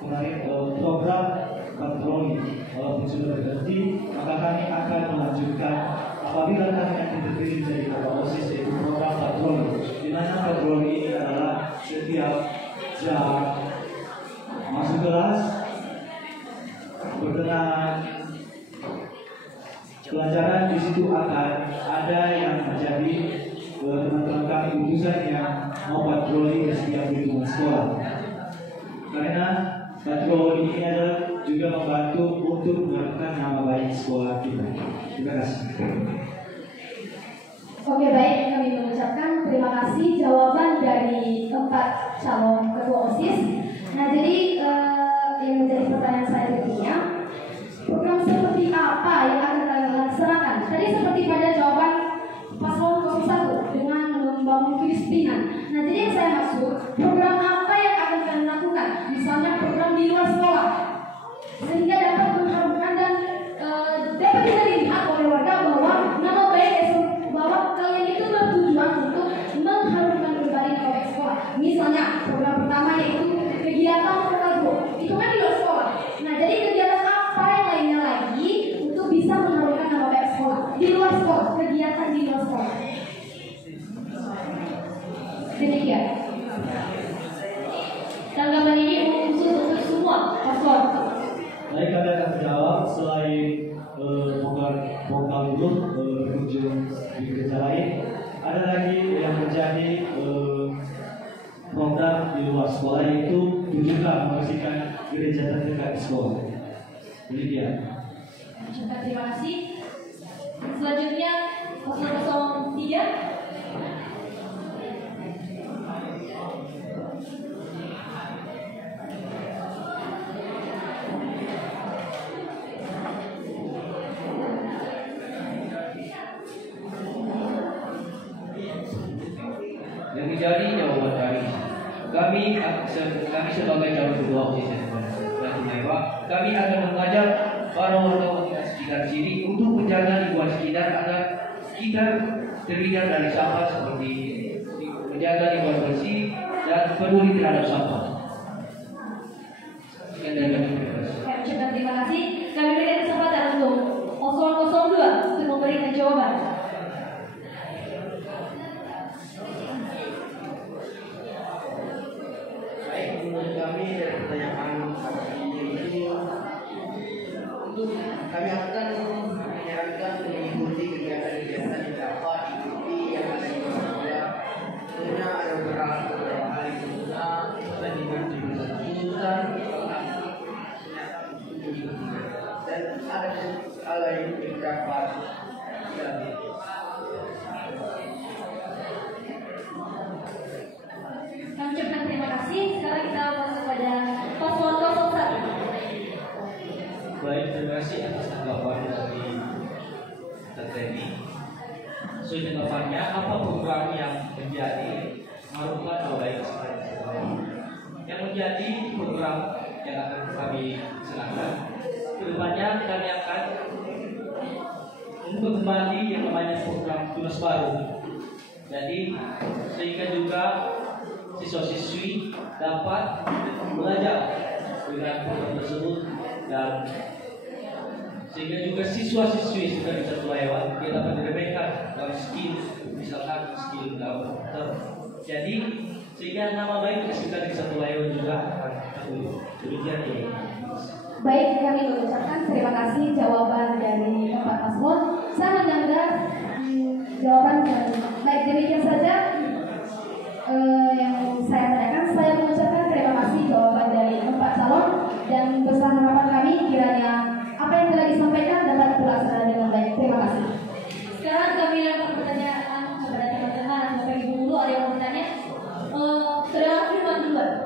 kemarin program patroli. Walaupun sudah berhenti, maka kami akan melanjutkan apabila kami nanti terpilih menjadi ketua OSIS, yaitu program patroli. Di mana patroli ini adalah setiap jam masuk kelas berkenaan pelajaran, di situ akan ada yang menjadi teman-teman kami utusan yang mau patroli di setiap lingkungan sekolah. Karena patroli ini adalah juga membantu untuk mengharumkan nama baik sekolah kita. Terima kasih. Oke, baik, kami mengucapkan terima kasih jawaban dari 4 calon ketua OSIS. Nah, jadi yang menjadi pertanyaan saya berikutnya, program seperti apa yang akan kalian laksanakan? Tadi seperti pada jawaban paslon 01 dengan membangun kedisiplinan. Nah, jadi yang saya maksud, program apa yang akan kalian lakukan? Misalnya program di luar sekolah, sehingga dapat mengharumkan dan dapat kita dilihat oleh warga bahwa nama baik bahwa kalian itu bertujuan untuk mengharumkan kembali nama baik sekolah. Misalnya program pertama yaitu kegiatan Fokalgo, itu kan di luar sekolah. Nah, jadi kegiatan apa yang lainnya lagi untuk bisa mengharumkan nama baik sekolah di luar sekolah, kegiatan di luar sekolah. Demikian. Tanggapan ini khusus untuk semua paslon. Baik, kami akan menjawab selain vokal itu berkunjung di gereja lain. Ada lagi yang menjadi program di luar sekolah, yaitu tujuan membersihkan gereja terdekat di sekolah. Demikian. Terima kasih. Selanjutnya paslon 03. yang menjadi jawaban kami sebagai calon ketua OSIS kami akan mengajak para warga sekitar sini untuk menjaga lingkungan sekitar agar kita terhindar dari sampah seperti ini, menjaga lingkungan bersih dan peduli terhadap sampah. Terima kasih. Kami berikan kesempatan untuk 002 untuk memberikan jawaban. Baik, menurut kami dari pertanyaan ini untuk kami akan menyarankan mengikuti kegiatan-kegiatan yang dapat diikuti yang ada di Surabaya. Tentunya ada beberapa hal yang kita dan dibutuhkan dan ada hal lain yang dapat Kami ucapkan terima kasih. Sekarang kita masuk pada paslon 01. Baik, terima kasih atas tanggapan dari Teni. Sesuai tanggapannya, apa program yang menjadi mengharumkan nama baik sekolah yang menjadi program yang akan kami serahkan. Kedepannya kami akan kembali yang namanya program tunas baru. Jadi sehingga juga siswa-siswi dapat belajar dengan program tersebut dan sehingga juga siswa-siswi sudah bisa lewat dia dapat diremehkan dalam skill, misalkan skill dalam komputer. Jadi sehingga nama baik kita di satu lewat juga akan demikian ini. Baik, kami mengucapkan terima kasih jawaban dari Bapak paslon. Saya mendengar jawaban dari baik, demikian saja yang saya tanyakan. Saya mengucapkan terima kasih jawaban dari Bapak calon dan bersama harapan kami kiranya apa yang telah disampaikan dapat terlaksana dengan baik. Terima kasih. Sekarang kami akan pertanyaan kepada teman-teman atau Bapak Ibu dulu ada yang mau bertanya. Saudara Firman duluan.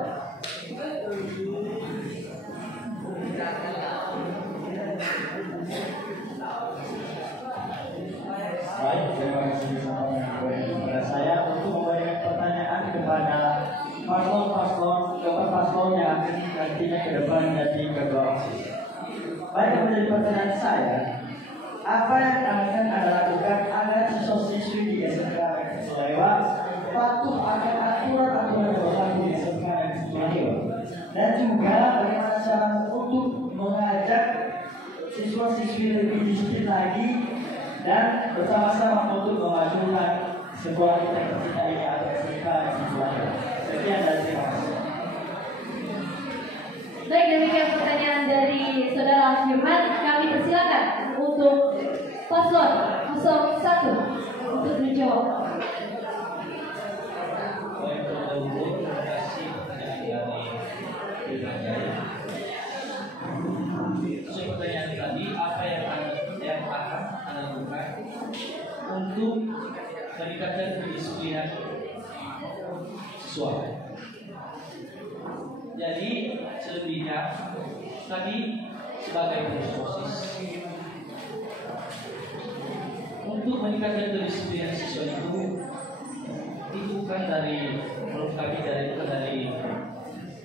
Baik, terima kasih kepada saya untuk memberikan pertanyaan kepada paslon yang nantinya ke depan jadi ketua OSIS. Baik, menjadi pertanyaan saya, apa yang akan Anda lakukan agar siswa-siswi di SMK Sulewa patuh akan aturan-aturan yang berlaku di SMK Sulewa, dan juga bagaimana cara untuk mengajak siswa-siswi lebih disiplin lagi dan bersama-sama untuk memajukan sebuah kita tercinta ini atau SMK Sulewa. Sekian dan terima kasih. Baik, demikian pertanyaan dari Saudara Firman. Kami persilakan untuk paslon 01 untuk menjawab. Baik, terima kasih pertanyaan dari Firman. Sesuai pertanyaan tadi, apa yang akan Anda lakukan untuk meningkatkan kedisiplinan siswa? Jadi selebihnya tadi sebagai pengurus OSIS untuk meningkatkan kedisiplinan siswa itu bukan dari menurut kami bukan dari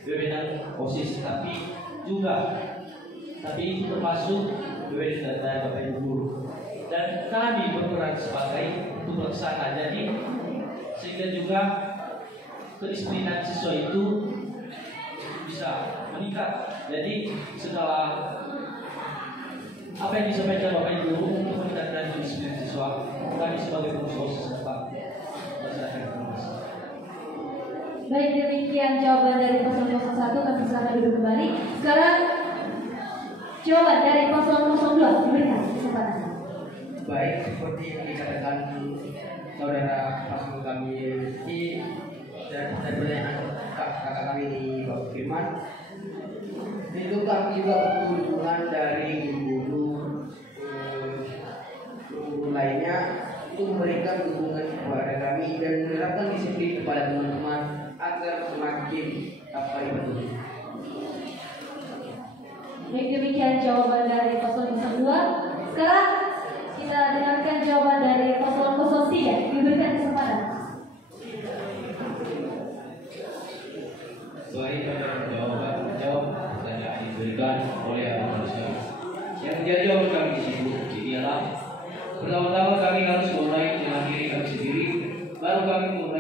wewenang OSIS tapi itu termasuk wewenang dari Bapak Ibu guru dan kami berperan sebagai untuk pelaksana. Jadi sehingga juga kedisiplinan siswa itu bisa meningkat. Jadi setelah apa yang disampaikan Bapak Ibu untuk meningkatkan kedisiplinan siswa, kami sebagai pengurus OSIS tempat. Baik, demikian jawaban dari paslon 01. Kami silakan duduk kembali. Sekarang jawaban dari paslon 02 diberikan kesempatan. Baik, seperti yang dikatakan saudara paslon kami ini dan pertanyaan kakak kami di Bapak Firman, itu kami juga butuh dukungan dari guru-guru lainnya untuk memberikan dukungan kepada kami dan menerapkan disiplin kepada teman-teman agar semakin dapat dibantu. Baik, demikian jawaban dari paslon 02. Sekarang kita dengarkan jawaban dari paslon 03. Diberikan kesempatan.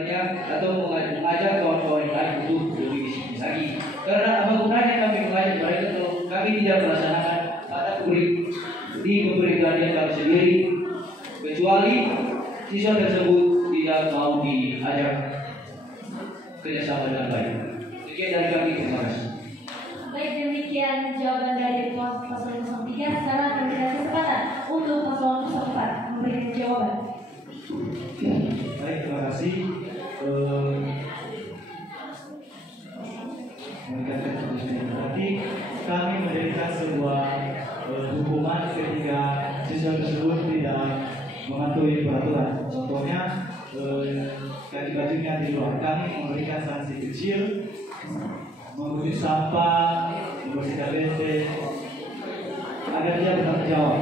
sebenarnya atau mengajar kawan-kawan yang lain untuk lebih disiplin lagi. Karena apa gunanya kami mengajar mereka kalau kami tidak melaksanakan mata kuliah di pemberitaan kami sendiri, kecuali siswa tersebut tidak mau diajar kerjasama dengan baik. Sekian dari kami, terima kasih. Baik, demikian jawaban dari paslon 03. Sekarang kami berikan kesempatan untuk paslon 04 memberikan jawaban. Baik, terima kasih. Nanti kami memberikan sebuah hukuman ketika siswa tersebut tidak mematuhi peraturan. Contohnya, ganti bajunya di luar. Kami memberikan sanksi kecil, mengundi sampah, membersihkan WC, agar dia bertanggung jawab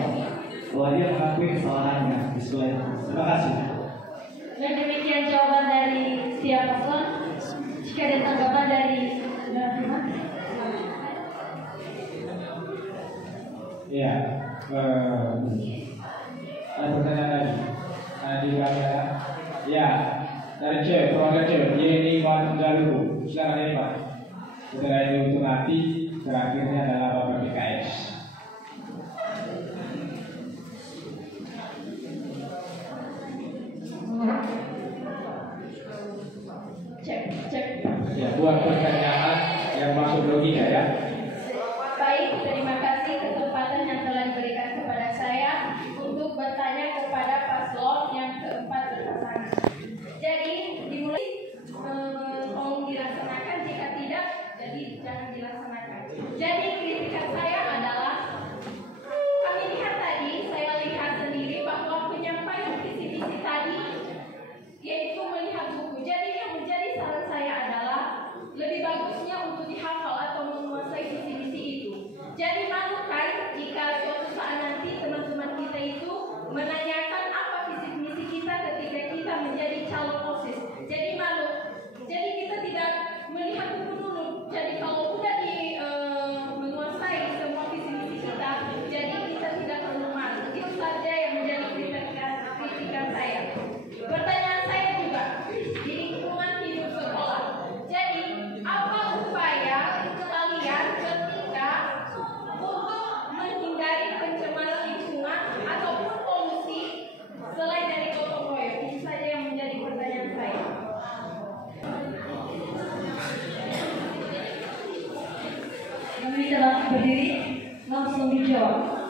bahwa dia mengakui kesalahannya di sekolah itu. Terima kasih. Dan demikian jawaban dari setiap paslon. Jika ada tanggapan dari Firman. Ya, ada pertanyaan lagi di kamera. Ya, dari C, perwakilan C, Yeni Wan Galuh. Silakan ini Pak. Setelah itu untuk nanti terakhirnya adalah Bapak PKS. Cek. Ya, buat pertanyaan yang masuk logika ya. Baik, terima kasih kesempatan yang telah diberikan kepada saya untuk bertanya kepada paslon yang keempat berpasangan. Jadi dimulai tolong dilaksanakan, jika tidak jadi jangan dilaksanakan. Jadi kritikan saya adalah kami lihat tadi, saya lihat sendiri bahwa penyampaian visi-misi tadi yaitu melihat buku. Jadi yang menjadi saran saya adalah lebih bagusnya untuk dihafal atau menguasai visi-misi itu. Jadi malukan jika suatu saat nanti teman-teman kita itu menanyakan apa visi-misi kita ketika kita menjadi calon OSIS. Jadi malu. Jadi kita tidak melihat buku dulu. Jadi kalau sudah menguasai semua visi-misi kita, jadi kita tidak perlu malu. Itu saja yang menjadi kritikan saya. Pertanyaan saya juga di lingkungan hidup sekolah. Jadi apa upaya kalian ketika untuk menghindari pencemaran lingkungan ataupun polusi selain dari gotong royong? Ini saja yang menjadi pertanyaan saya. Kami telah berdiri, langsung dijawab.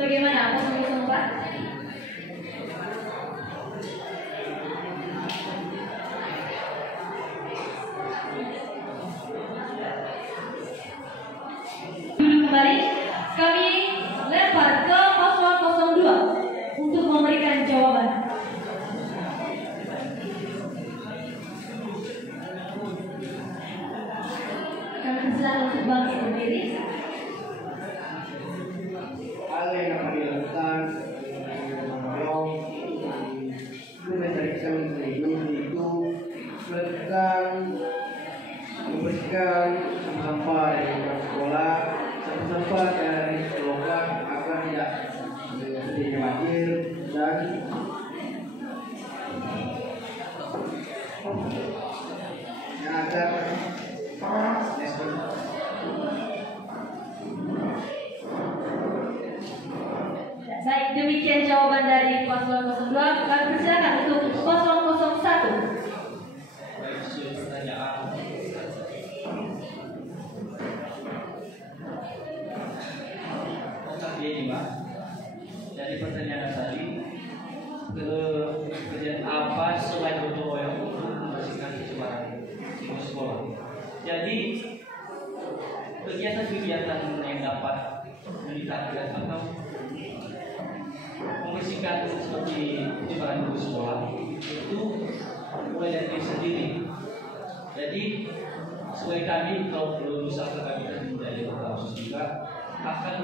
Bagaimana? Paslon 04? Kembali, kami lempar ke paslon 02 untuk memberikan jawaban. Kami persilakan untuk bangkit berdiri. Hal yang akan dilakukan itu mencari kesenangan hidup itu membersihkan sampah dari sekolah, sampah dari sekolah agar tidak terjadi banjir dan agar Baik, demikian jawaban dari paslon 02. Kami persilakan untuk paslon 01. Pertanyaan. Ini Pak, dari pertanyaan tadi, kerjaan apa selain gotong royong untuk membersihkan pencemaran di sekolah? Jadi kegiatan-kegiatan yang dapat meningkatkan atau membersihkan seperti pencemaran di sekolah itu mulai dari diri sendiri. Jadi sebagai kami kalau perlu misalkan kami menjadi OSIS juga, akan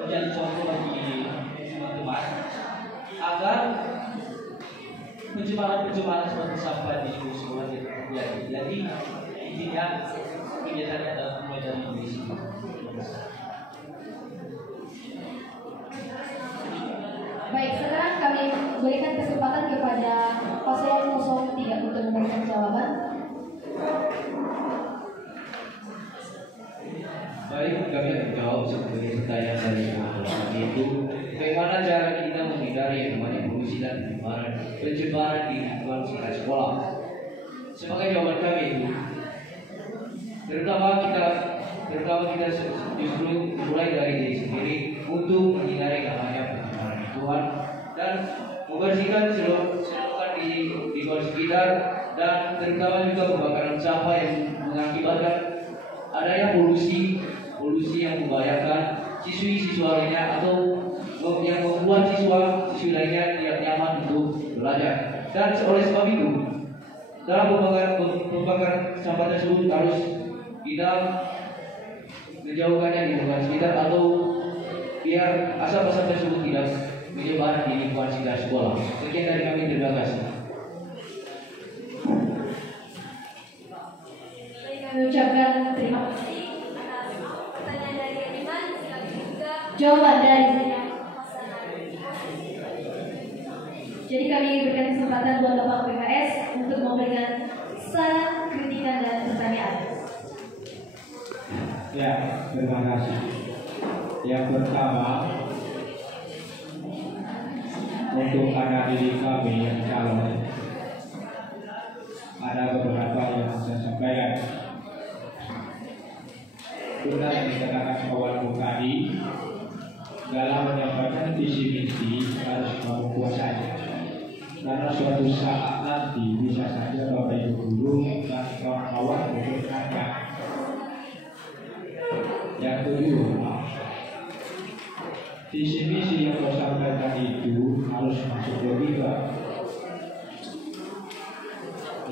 menjadi contoh bagi teman-teman agar pencemaran seperti sampah di sekolah tidak terjadi. Jadi intinya kegiatannya adalah mulai dari Indonesia. Baik, sekarang kami berikan kesempatan kepada paslon 03 untuk memberikan jawaban. Baik, kami akan jawab sebagai pertanyaan dari kami itu bagaimana cara kita menghindari yang namanya polusi dan pencemaran di lingkungan sekolah. Sebagai jawaban kami itu, terutama kita justru mulai dari diri sendiri untuk menghindari namanya pencemaran lingkungan dan membersihkan selokan di lingkungan sekitar dan terutama juga pembakaran sampah yang mengakibatkan adanya polusi yang membahayakan siswa lainnya atau yang membuat siswi lainnya tidak nyaman untuk belajar. Dan oleh sebab itu, dalam pembakaran sampah tersebut harus kita menjauhkannya di lingkungan sekitar atau biar asap-asap tersebut tidak menyebar di lingkungan sekitar sekolah. Sekian dari kami, terima kasih. Kami ucapkan terima kasih atas pertanyaan dari Iman, juga jawaban dari Jadi kami berikan kesempatan buat Bapak PKS untuk memberikan saran, kritikan dan pertanyaan. Ya, terima kasih. Yang pertama, untuk anak didik kami yang calon, ada beberapa yang saya sampaikan. Benar yang dikatakan kawanku tadi, dalam menyampaikan visi misi harus kamu kuasai. Karena suatu saat nanti bisa saja Bapak Ibu guru dan kawan-kawan bertanya. Yang kedua, visi misi yang kau sampaikan itu harus masuk logika.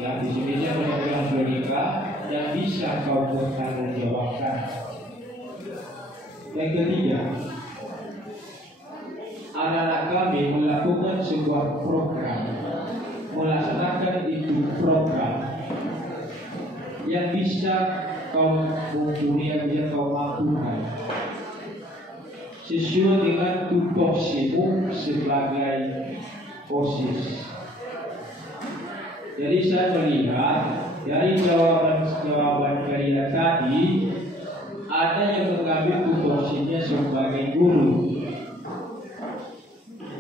Ya, visi misi yang kau sampaikan logika yang bisa kau bertanggungjawabkan. Yang ketiga, anak-anak kami melakukan sebuah program, melaksanakan itu program yang bisa kau mumpuni, yang bisa kau mampukan sesuai dengan tupoksimu sebagai OSIS. Jadi saya melihat dari jawaban kalian tadi ada yang mengambil tupoksinya sebagai guru.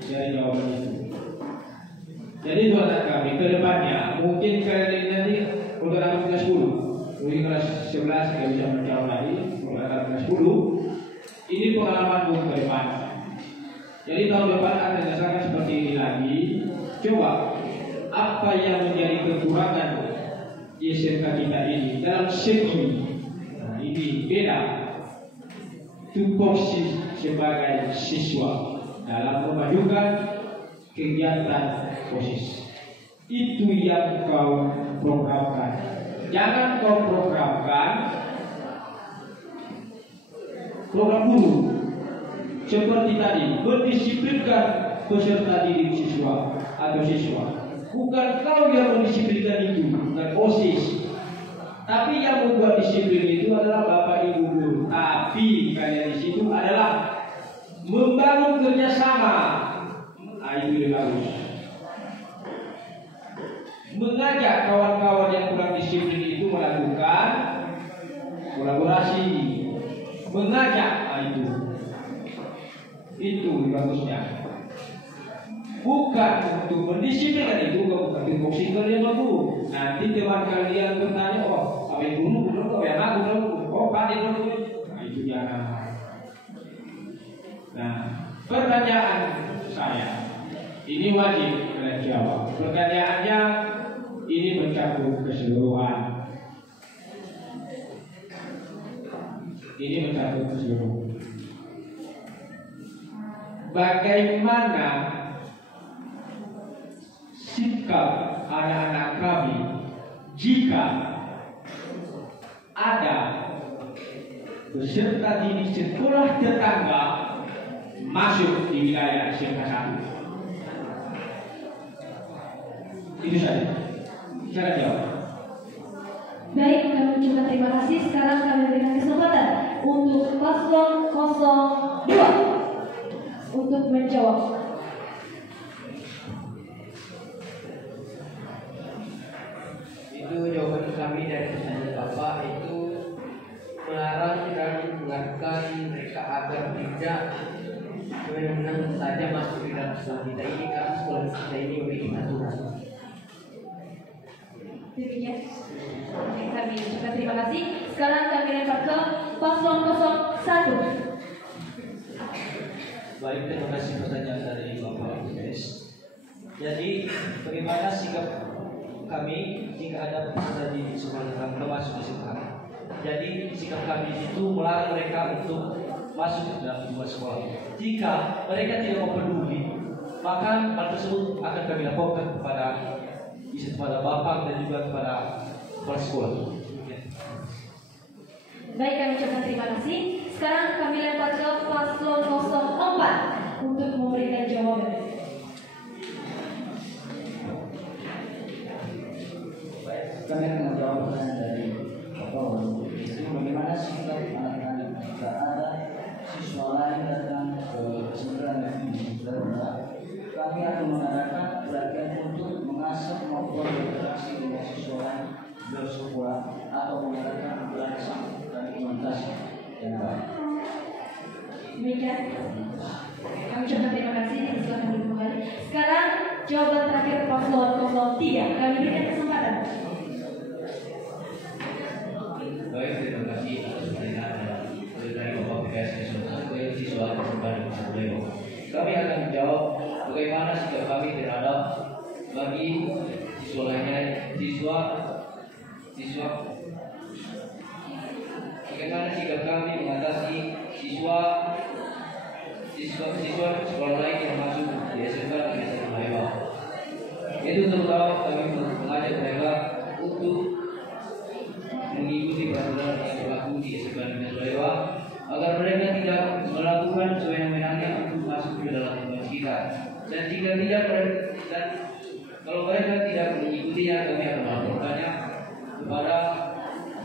Dari jawaban itu. Jadi buat anak kami ke depannya mungkin kalian ini nanti untuk anak kelas 10, mungkin kelas 11 nggak bisa menjawab lagi. Untuk anak kelas 10 ini pengalaman ke depan. Jadi tahun depan akan dirasakan seperti ini lagi. Coba apa yang menjadi kekurangan di SMK kita ini dalam segi ini beda tupoksi sebagai siswa dalam memajukan kegiatan OSIS. Itu yang kau programkan. Jangan kau programkan program guru seperti tadi, mendisiplinkan peserta didik siswa atau siswa. Bukan kau yang mendisiplinkan itu, bukan OSIS. Tapi yang membuat disiplin itu adalah Bapak Ibu guru. Tapi kalian di situ adalah membangun kerjasama. Itu yang bagus. Mengajak kawan-kawan yang kurang disiplin itu melakukan kolaborasi. Mengajak itu bagusnya. Bukan untuk mendisiplinkan itu, bukan tupoksi kalian bagus. Nanti teman kalian bertanya, oh, sampai guru belum kok ya, aku belum, oh, Pak belum. Nah, itu jangan. Nah, pertanyaan saya ini wajib kalian jawab. Pertanyaannya ini mencakup keseluruhan. Ini mencakup keseluruhan. Bagaimana sikap anak-anak kami jika ada beserta didik sekolah tetangga masuk di wilayah SMK 1. Itu saja. Silakan jawab. Baik, kami ucapkan terima kasih. Sekarang kami berikan kesempatan untuk paslon 02 untuk menjawab. Itu jawaban kami dari pertanyaan Bapak itu melarang dan mengingatkan mereka agar tidak benar-benar saja masuk di dalam sekolah kita ini karena sekolah kita ini memiliki aturan. Demikian. Kami ucapkan terima kasih. Sekarang kami lempar ke paslon 01. Baik, terima kasih pertanyaan dari Bapak Guys. Jadi, bagaimana sikap kami jika ada peserta di sekolah kami masuk di sekolah? Jadi, sikap kami itu melarang mereka untuk masuk ke dalam sebuah sekolah. Jika mereka tidak mau peduli, maka hal tersebut akan kami laporkan kepada Bapak dan juga kepada kepala sekolah. Baik, kami ucapkan terima kasih. Sekarang kami lempar ke paslon 04 untuk memberikan jawaban. Kami akan menjawab pertanyaan dari Bapak. Itu bagaimana sikap anak-anak jika ada siswa lain datang ke sebenarnya ini? Kami akan mengadakan pelatihan untuk mengasah maupun berinteraksi dengan siswa lain bersekolah atau mengadakan belajar dan komunikasi yang baik. Demikian. Kami ucapkan terima kasih. Silakan duduk kembali. Sekarang jawaban terakhir paslon 03. Kami berikan kesempatan. Baik, terima kasih atas pertanyaan dari Bapak PKS siswa terbaru Beliau. Kami akan menjawab bagaimana sikap kami terhadap bagi siswa lainnya, siswa bagaimana sikap kami mengatasi siswa sekolah lain yang masuk di SMK Negeri 1 Lembang. Itu terutama kami mengajak mereka untuk mengikuti peraturan yang berlaku di SMK Negeri 1 Lembang agar mereka tidak melakukan sewenang-wenangnya untuk masuk ke dalam lingkungan kita. Dan jika tidak, dan kalau mereka tidak mengikutinya, kami akan melaporkannya kepada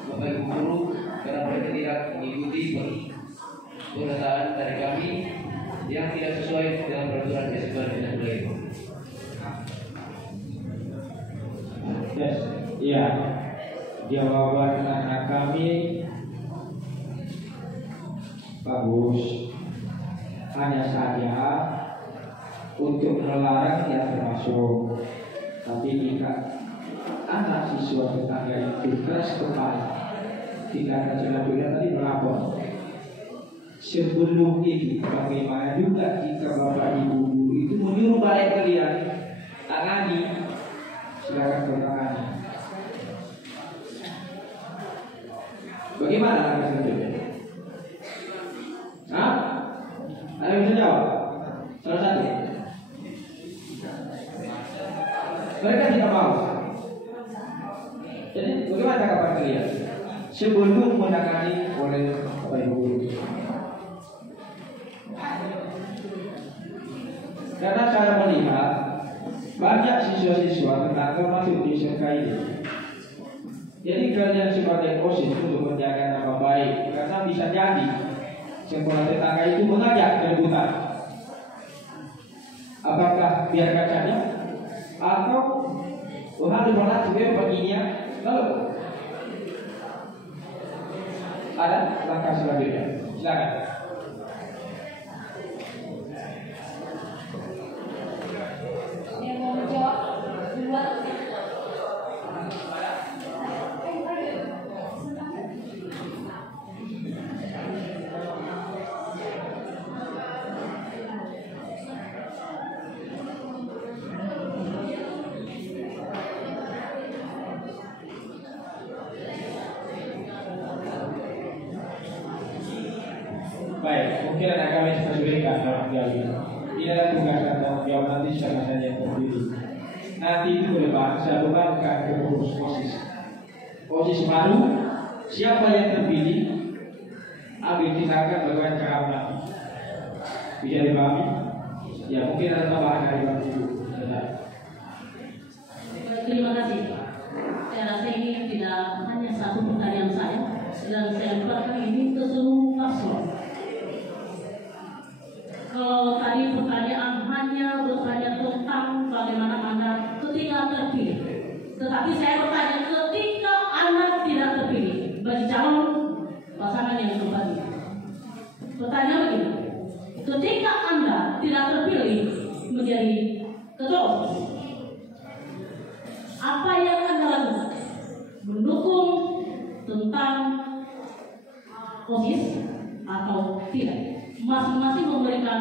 Bapak Ibu guru karena mereka tidak mengikuti pernyataan dari kami yang tidak sesuai dengan peraturan SMK Negeri 1 Lembang. Yes, iya. Jawaban anak kami bagus. Hanya saja untuk melarang ya termasuk. Tapi jika anak siswa tetangga itu keras kepala, tidak akan sudah tadi melapor. Sebelum itu, bagaimana juga jika Bapak Ibu guru itu menyuruh balik kalian tangani, silakan bertangani. Bagaimana akan selanjutnya? Hah? Ada yang bisa jawab? Salah satu. Mereka tidak mau. Jadi bagaimana tanggapan kalian sebelum menangani oleh Bapak Ibu guru? Karena saya melihat banyak siswa-siswa tetangga masuk di SMK ini. Jadi kalian sebagai OSIS untuk menjaga nama baik, karena bisa jadi sekolah tetangga itu mengajak keributan. Apakah biarkan saja atau harus berlaku baginya? Lalu ada langkah selanjutnya. Silakan. Yang mau menjawab duluan. Baik, mungkin anak kami sesuaikan dalam kali ini. Ini adalah tugas dan tanggung jawab nanti secara saja yang terpilih. Nanti itu ke depan saya bebankan ke pengurus OSIS. OSIS baru, siapa yang terpilih Abi kisahkan bagaimana cara menang. Bisa dipahami? Ya mungkin ada tambahan dari Bang Ibu. Terima kasih. Saya rasa ini tidak hanya satu pertanyaan saya, dan saya letakkan ini ke seluruh paslon. Kalau tadi pertanyaan hanya bertanya tentang bagaimana Anda ketika terpilih, tetapi saya bertanya ketika Anda tidak terpilih bagi calon pasangan yang kembali. Pertanyaan begini, ketika Anda tidak terpilih menjadi ketua OSIS, apa yang Anda lakukan? Mendukung tentang OSIS atau tidak? Masing-masing memberikan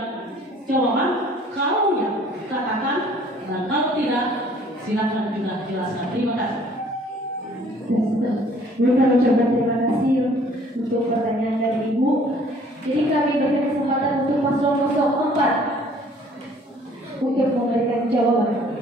jawaban. Kalau ya, katakan, dan kalau tidak, silakan juga jelaskan. Terima kasih. Kami ucapkan terima kasih untuk pertanyaan dari Ibu. Jadi kami berikan kesempatan untuk paslon 04 untuk memberikan jawaban.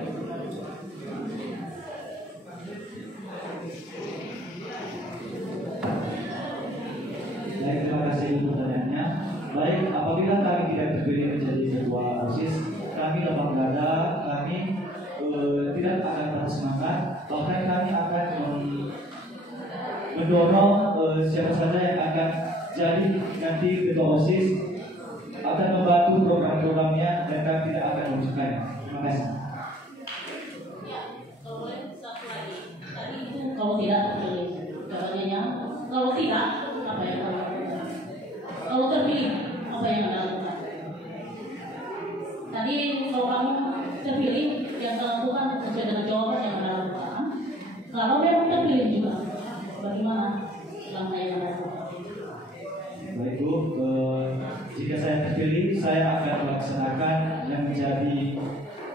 Baik, terima kasih pertanyaannya. Baik, apabila kami tidak terpilih menjadi ketua OSIS, kami lapang dada, kami tidak akan patah semangat, bahkan kami akan mendorong siapa saja yang akan jadi nanti ketua OSIS, akan membantu program-programnya dan kami tidak akan merugikan. Terima kasih. Ya, kalau boleh satu lagi. Tadi itu kalau tidak terpilih, jawabannya kalau tidak, apa yang Anda lakukan? Kalau terpilih, apa yang Anda lakukan? Tadi kalau kamu terpilih, yang Anda lakukan sesuai dengan jawaban yang Anda lakukan. Kalau memang terpilih juga, bagaimana langkah yang Anda lakukan? Baik Bu, jika saya terpilih, saya akan melaksanakan yang menjadi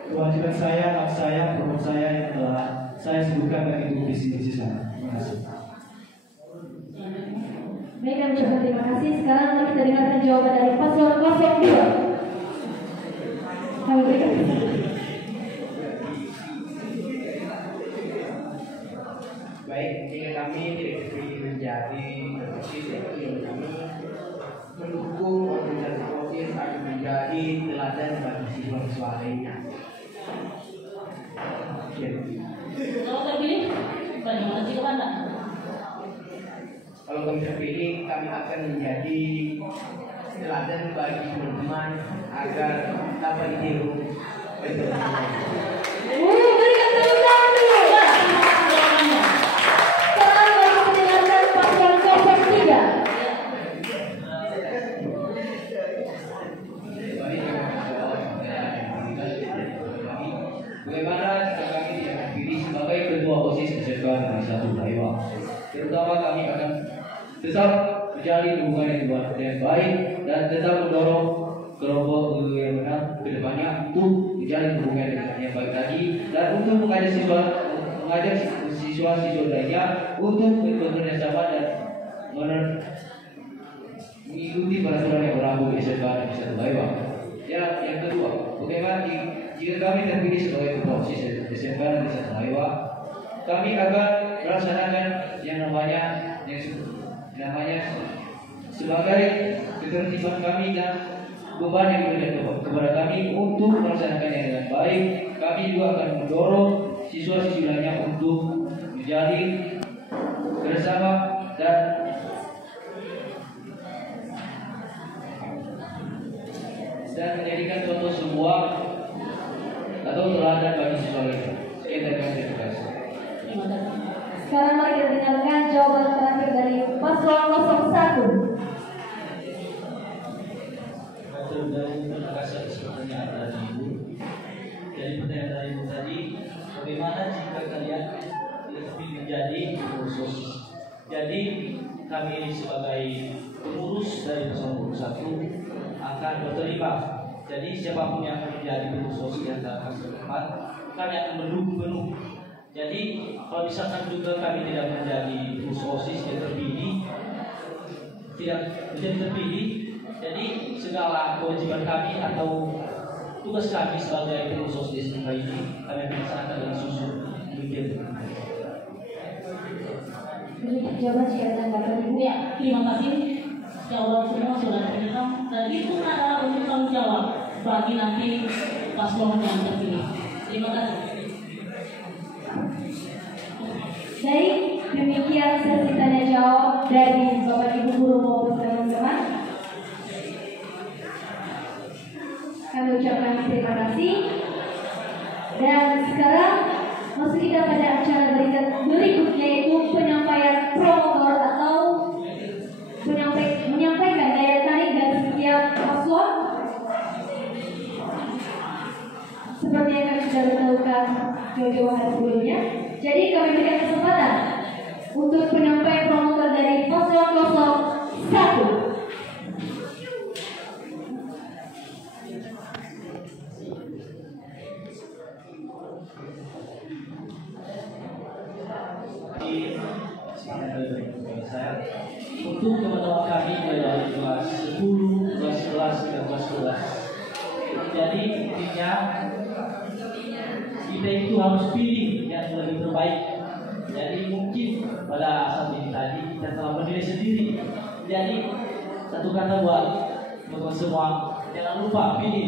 kewajiban saya, hak saya, program saya yang telah saya sebutkan dan itu visi-misi saya. Terima kasih. Baik, kami ucapkan terima kasih. Sekarang mari kita dengarkan jawaban dari paslon 02. Kami berikan Baik, jika kami tidak terpilih menjadi OSIS, kami mendukung organisasi OSIS akan menjadi teladan bagi siswa-siswa lainnya. Kalau terpilih, bagaimana sikap Anda? Kalau kami terpilih, kami akan menjadi teladan bagi teman-teman agar dapat ditiru oleh teman-teman. berikan tepuk tangan dulu. Sekarang mari kita dengarkan paslon 03. Bagaimana jika kami tidak terpilih sebagai ketua OSIS SMK Negeri 1 Taiwan? Terutama kami akan tetap menjalin hubungan yang baik dan tetap mendorong kelompok yang benar ke depannya untuk menjalin hubungan yang baik lagi dan untuk mengajak siswa-siswa lainnya untuk bekerja sama dan mengikuti peraturan yang berlaku di SMK Negeri 1 Taiwan. Yang kedua, bagaimana jika kami terpilih sebagai ketua OSIS SMK Negeri 1 Taiwan, kami akan melaksanakan yang namanya sebagai ketertiban kami dan beban yang diberikan kepada kami untuk melaksanakannya dengan baik. Kami juga akan mendorong siswa-siswi lainnya untuk menjadi bersama dan menjadikan suatu sebuah atau teladan bagi siswa lainnya. Sekian terima kasih. Sekarang mari kita dengarkan jawaban terakhir dari paslon 01. Terima kasih atas pertanyaan dari Ibu. Jadi pertanyaan dari Ibu tadi, bagaimana jika kalian lebih menjadi pengurus OSIS? Jadi kami sebagai pengurus dari paslon 1 akan berterima. Jadi siapapun yang akan menjadi pengurus OSIS yang akan berdepan, kami akan mendukung penuh. Jadi kalau misalkan juga kami tidak menjadi pengurus OSIS yang terpilih, tidak menjadi terpilih, jadi segala kewajiban kami atau tugas kami sebagai pengurus OSIS ini kami akan laksanakan dengan susun demikian. Jawaban siapa tanggapan Ibu? Ya, terima kasih. calon semua sudah direkam dan itu adalah untuk tanggung jawab bagi nanti paslon yang terpilih. Terima kasih. Baik, demikian sesi tanya jawab dari Bapak Ibu guru maupun teman-teman. Kami ucapkan terima kasih. Dan sekarang masuk kita pada acara berikutnya, yaitu penyampaian promotor atau menyampaikan daya tarik dari setiap paslon. Seperti yang kami sudah beritahukan jauh-jauh hari sebelumnya. Jadi kami berikan kesempatan untuk penyampaian promotor dari paslon 01. Untuk teman-teman kami dari kelas 10, kelas 11, dan kelas 12. Jadi intinya kita itu harus pilih yang lebih terbaik. Jadi mungkin pada saat ini tadi kita telah menilai sendiri. Jadi satu kata buat teman-teman semua, jangan lupa pilih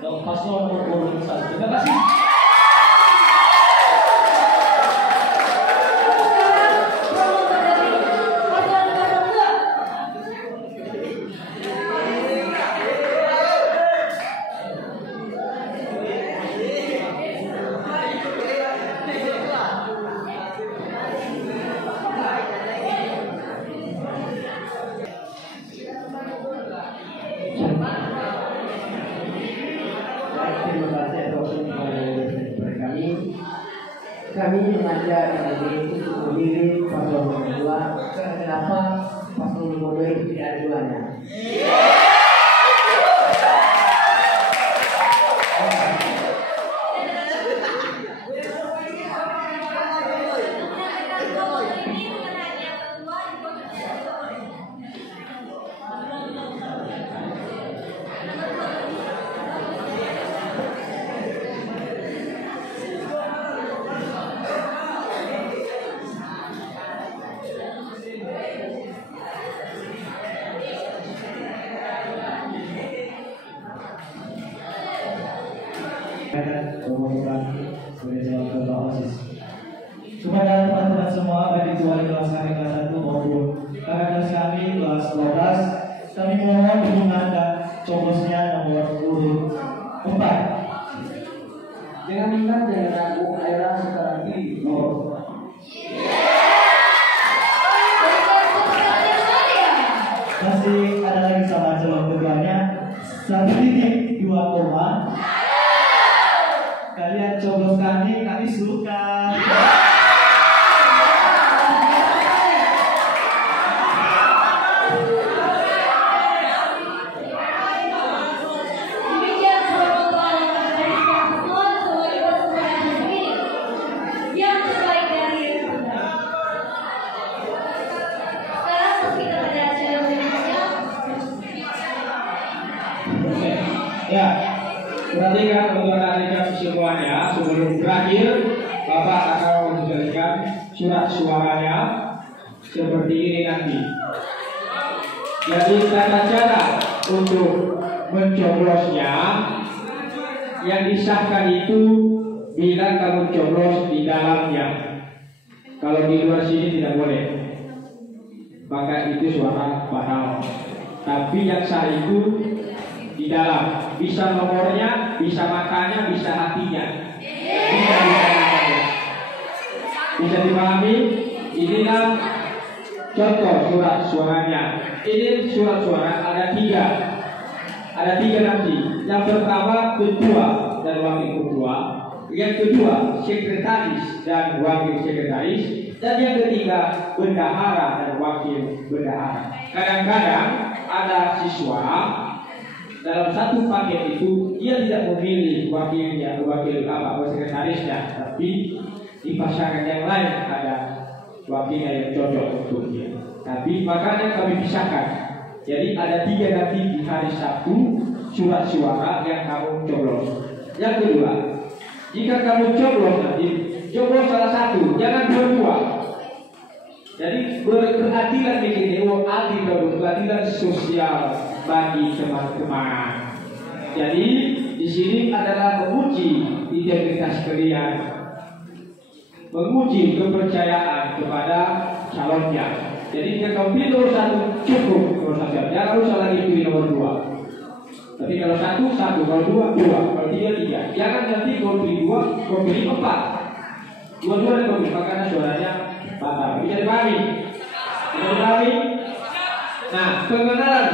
paslon nomor 1. Terima kasih. Kami mengajak kami untuk memilih paslon nomor 2. Kenapa paslon nomor 2 itu tidak ada duanya? Kepada teman-teman semua, baik itu wali kelas kami kelas 1 maupun kakak kelas kami kelas 12, kami mohon dukungan dan coblosnya nomor urut 4. Jangan minta, jangan ragu, ayolah sekarang pilih nomor 4. Masih ada lagi sama calon keduanya 1.2 koma. Kalian coblos kami suka. Ya, perhatikan untuk adik-adik semuanya. Sebelum berakhir, Bapak akan memberikan surat suaranya seperti ini nanti. Jadi tata cara untuk mencoblosnya yang disahkan itu bila kamu coblos di dalamnya. Kalau di luar sini tidak boleh, maka itu suara batal. Tapi yang sah itu di dalam, bisa nomornya, bisa matanya, bisa hatinya, bisa dipahami. Inilah contoh surat suaranya. Ini surat suara ada tiga nanti. Yang pertama ketua dan wakil ketua, yang kedua sekretaris dan wakil sekretaris, dan yang ketiga bendahara dan wakil bendahara. Kadang-kadang ada siswa dalam satu paket itu dia tidak memilih wakilnya, sekretarisnya, tapi di pasangan yang lain ada wakilnya yang cocok untuk dia. Tapi makanya kami pisahkan. Jadi ada 3 nanti di hari Sabtu surat suara yang kamu coblos. Yang kedua, jika kamu coblos nanti, coblos salah satu, jangan dua-dua. Jadi berkeadilan di sini, adil berkeadilan sosial bagi teman-teman. Jadi di sini adalah menguji integritas kalian, menguji kepercayaan kepada calonnya. Jadi kalau pilih nomor 1 cukup nomor 1, jangan usah lagi pilih nomor 2. Tapi kalau 1, kalau 2, kalau 3, jangan nanti kalau pilih 2, kalau pilih 4. Dua-dua yang pilih, makanya suaranya patah. Bisa dipahami? Nah, pengenalan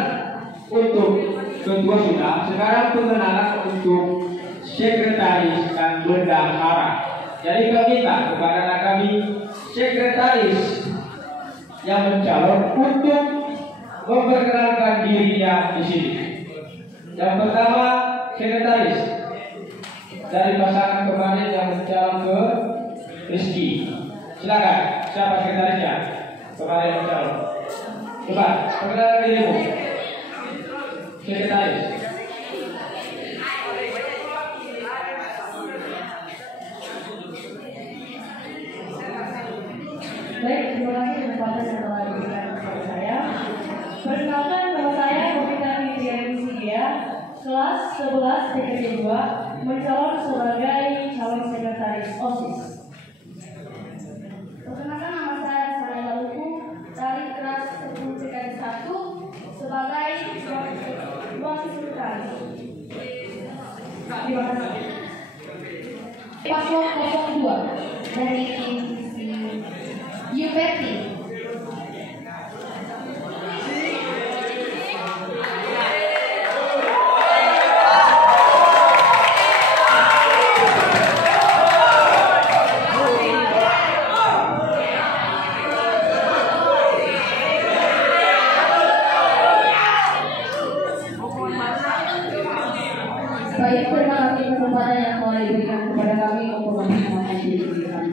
untuk ketua sudah. Sekarang pengenalan untuk sekretaris dan bendahara. Jadi kami minta kepada anak kami sekretaris yang mencalon untuk memperkenalkan dirinya di sini. Yang pertama sekretaris dari pasangan kemarin yang mencalon ke Rizky. Silakan, siapa sekretarisnya? Kemarin yang mencalon. Coba, perkenalkan dirimu. Sekretaris. Baik, terima kasih kesempatan yang telah diberikan kepada saya. Perkenalkan, nama saya Novita Fitria Sidia, kelas 11 TKJ 2, mencalon sebagai calon sekretaris OSIS. Perkenalkan, nama saya Saraya Luku dari kelas 10 TKJ 1 sebagai wakil sekretaris. Terima kasih. Paslon 02 dari Yubeti. Baik, terima kasih kesempatan yang telah diberikan kepada kami untuk memperkenalkan diri kami.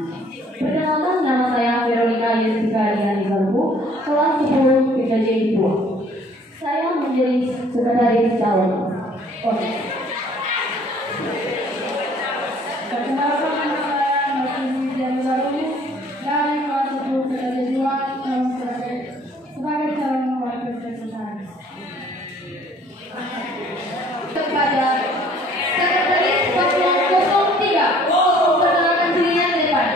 Perkenalkan, nama saya Veronica Yesika Diani Garbu, kelas 10 PKJ 2. Saya menjadi sekretaris calon OSIS. Perkenalkan, nama saya Martini Diani Garbu dari kelas 10 PKJ 2 sebagai calon wakil sekretaris. Kepada sekretaris paslon 03, memperkenalkan dirinya di depan.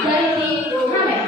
Dari tim Hamed.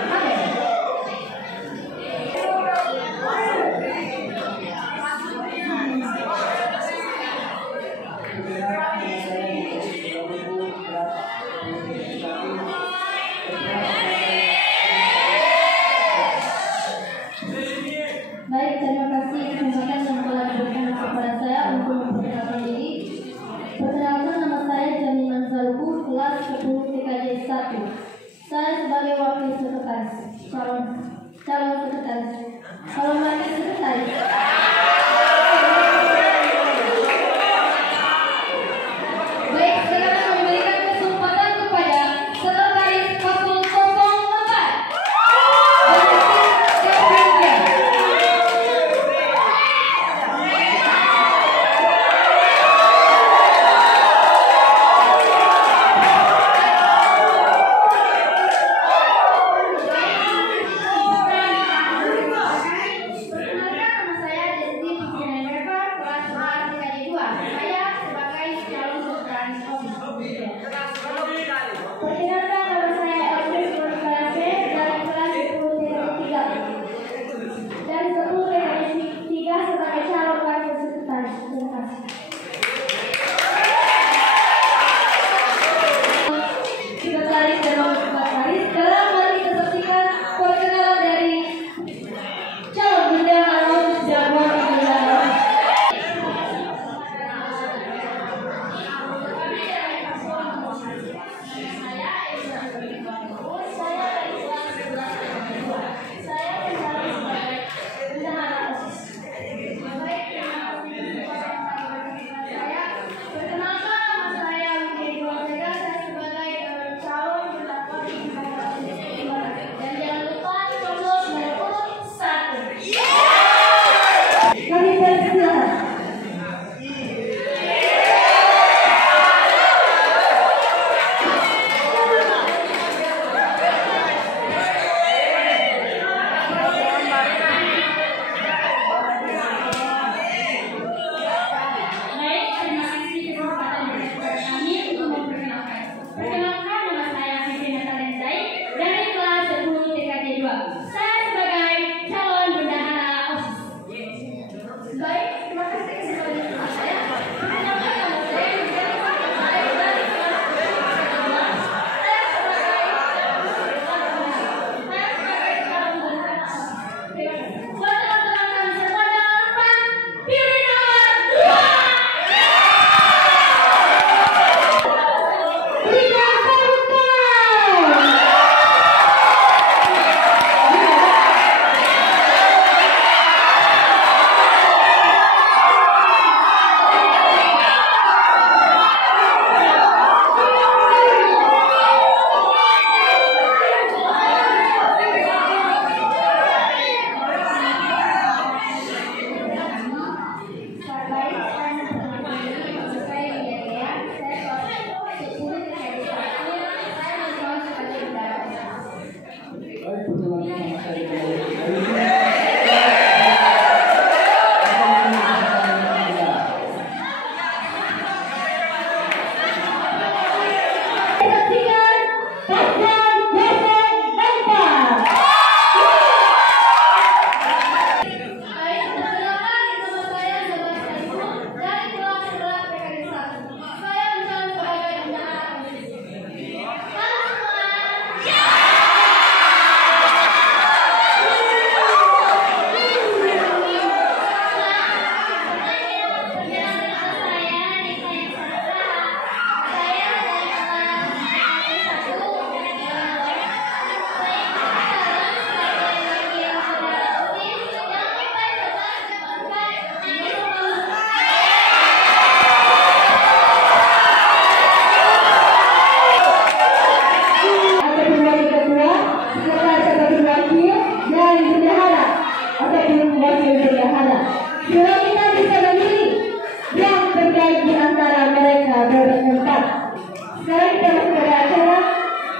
Sekarang kita masuk pada acara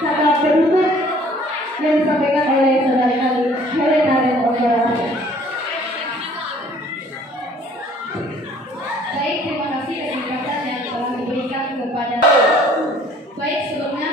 kata penutup yang disampaikan oleh saudari kami Helena dan Ongara. Baik, terima kasih kesempatan yang telah diberikan kepada. Baik, sebelumnya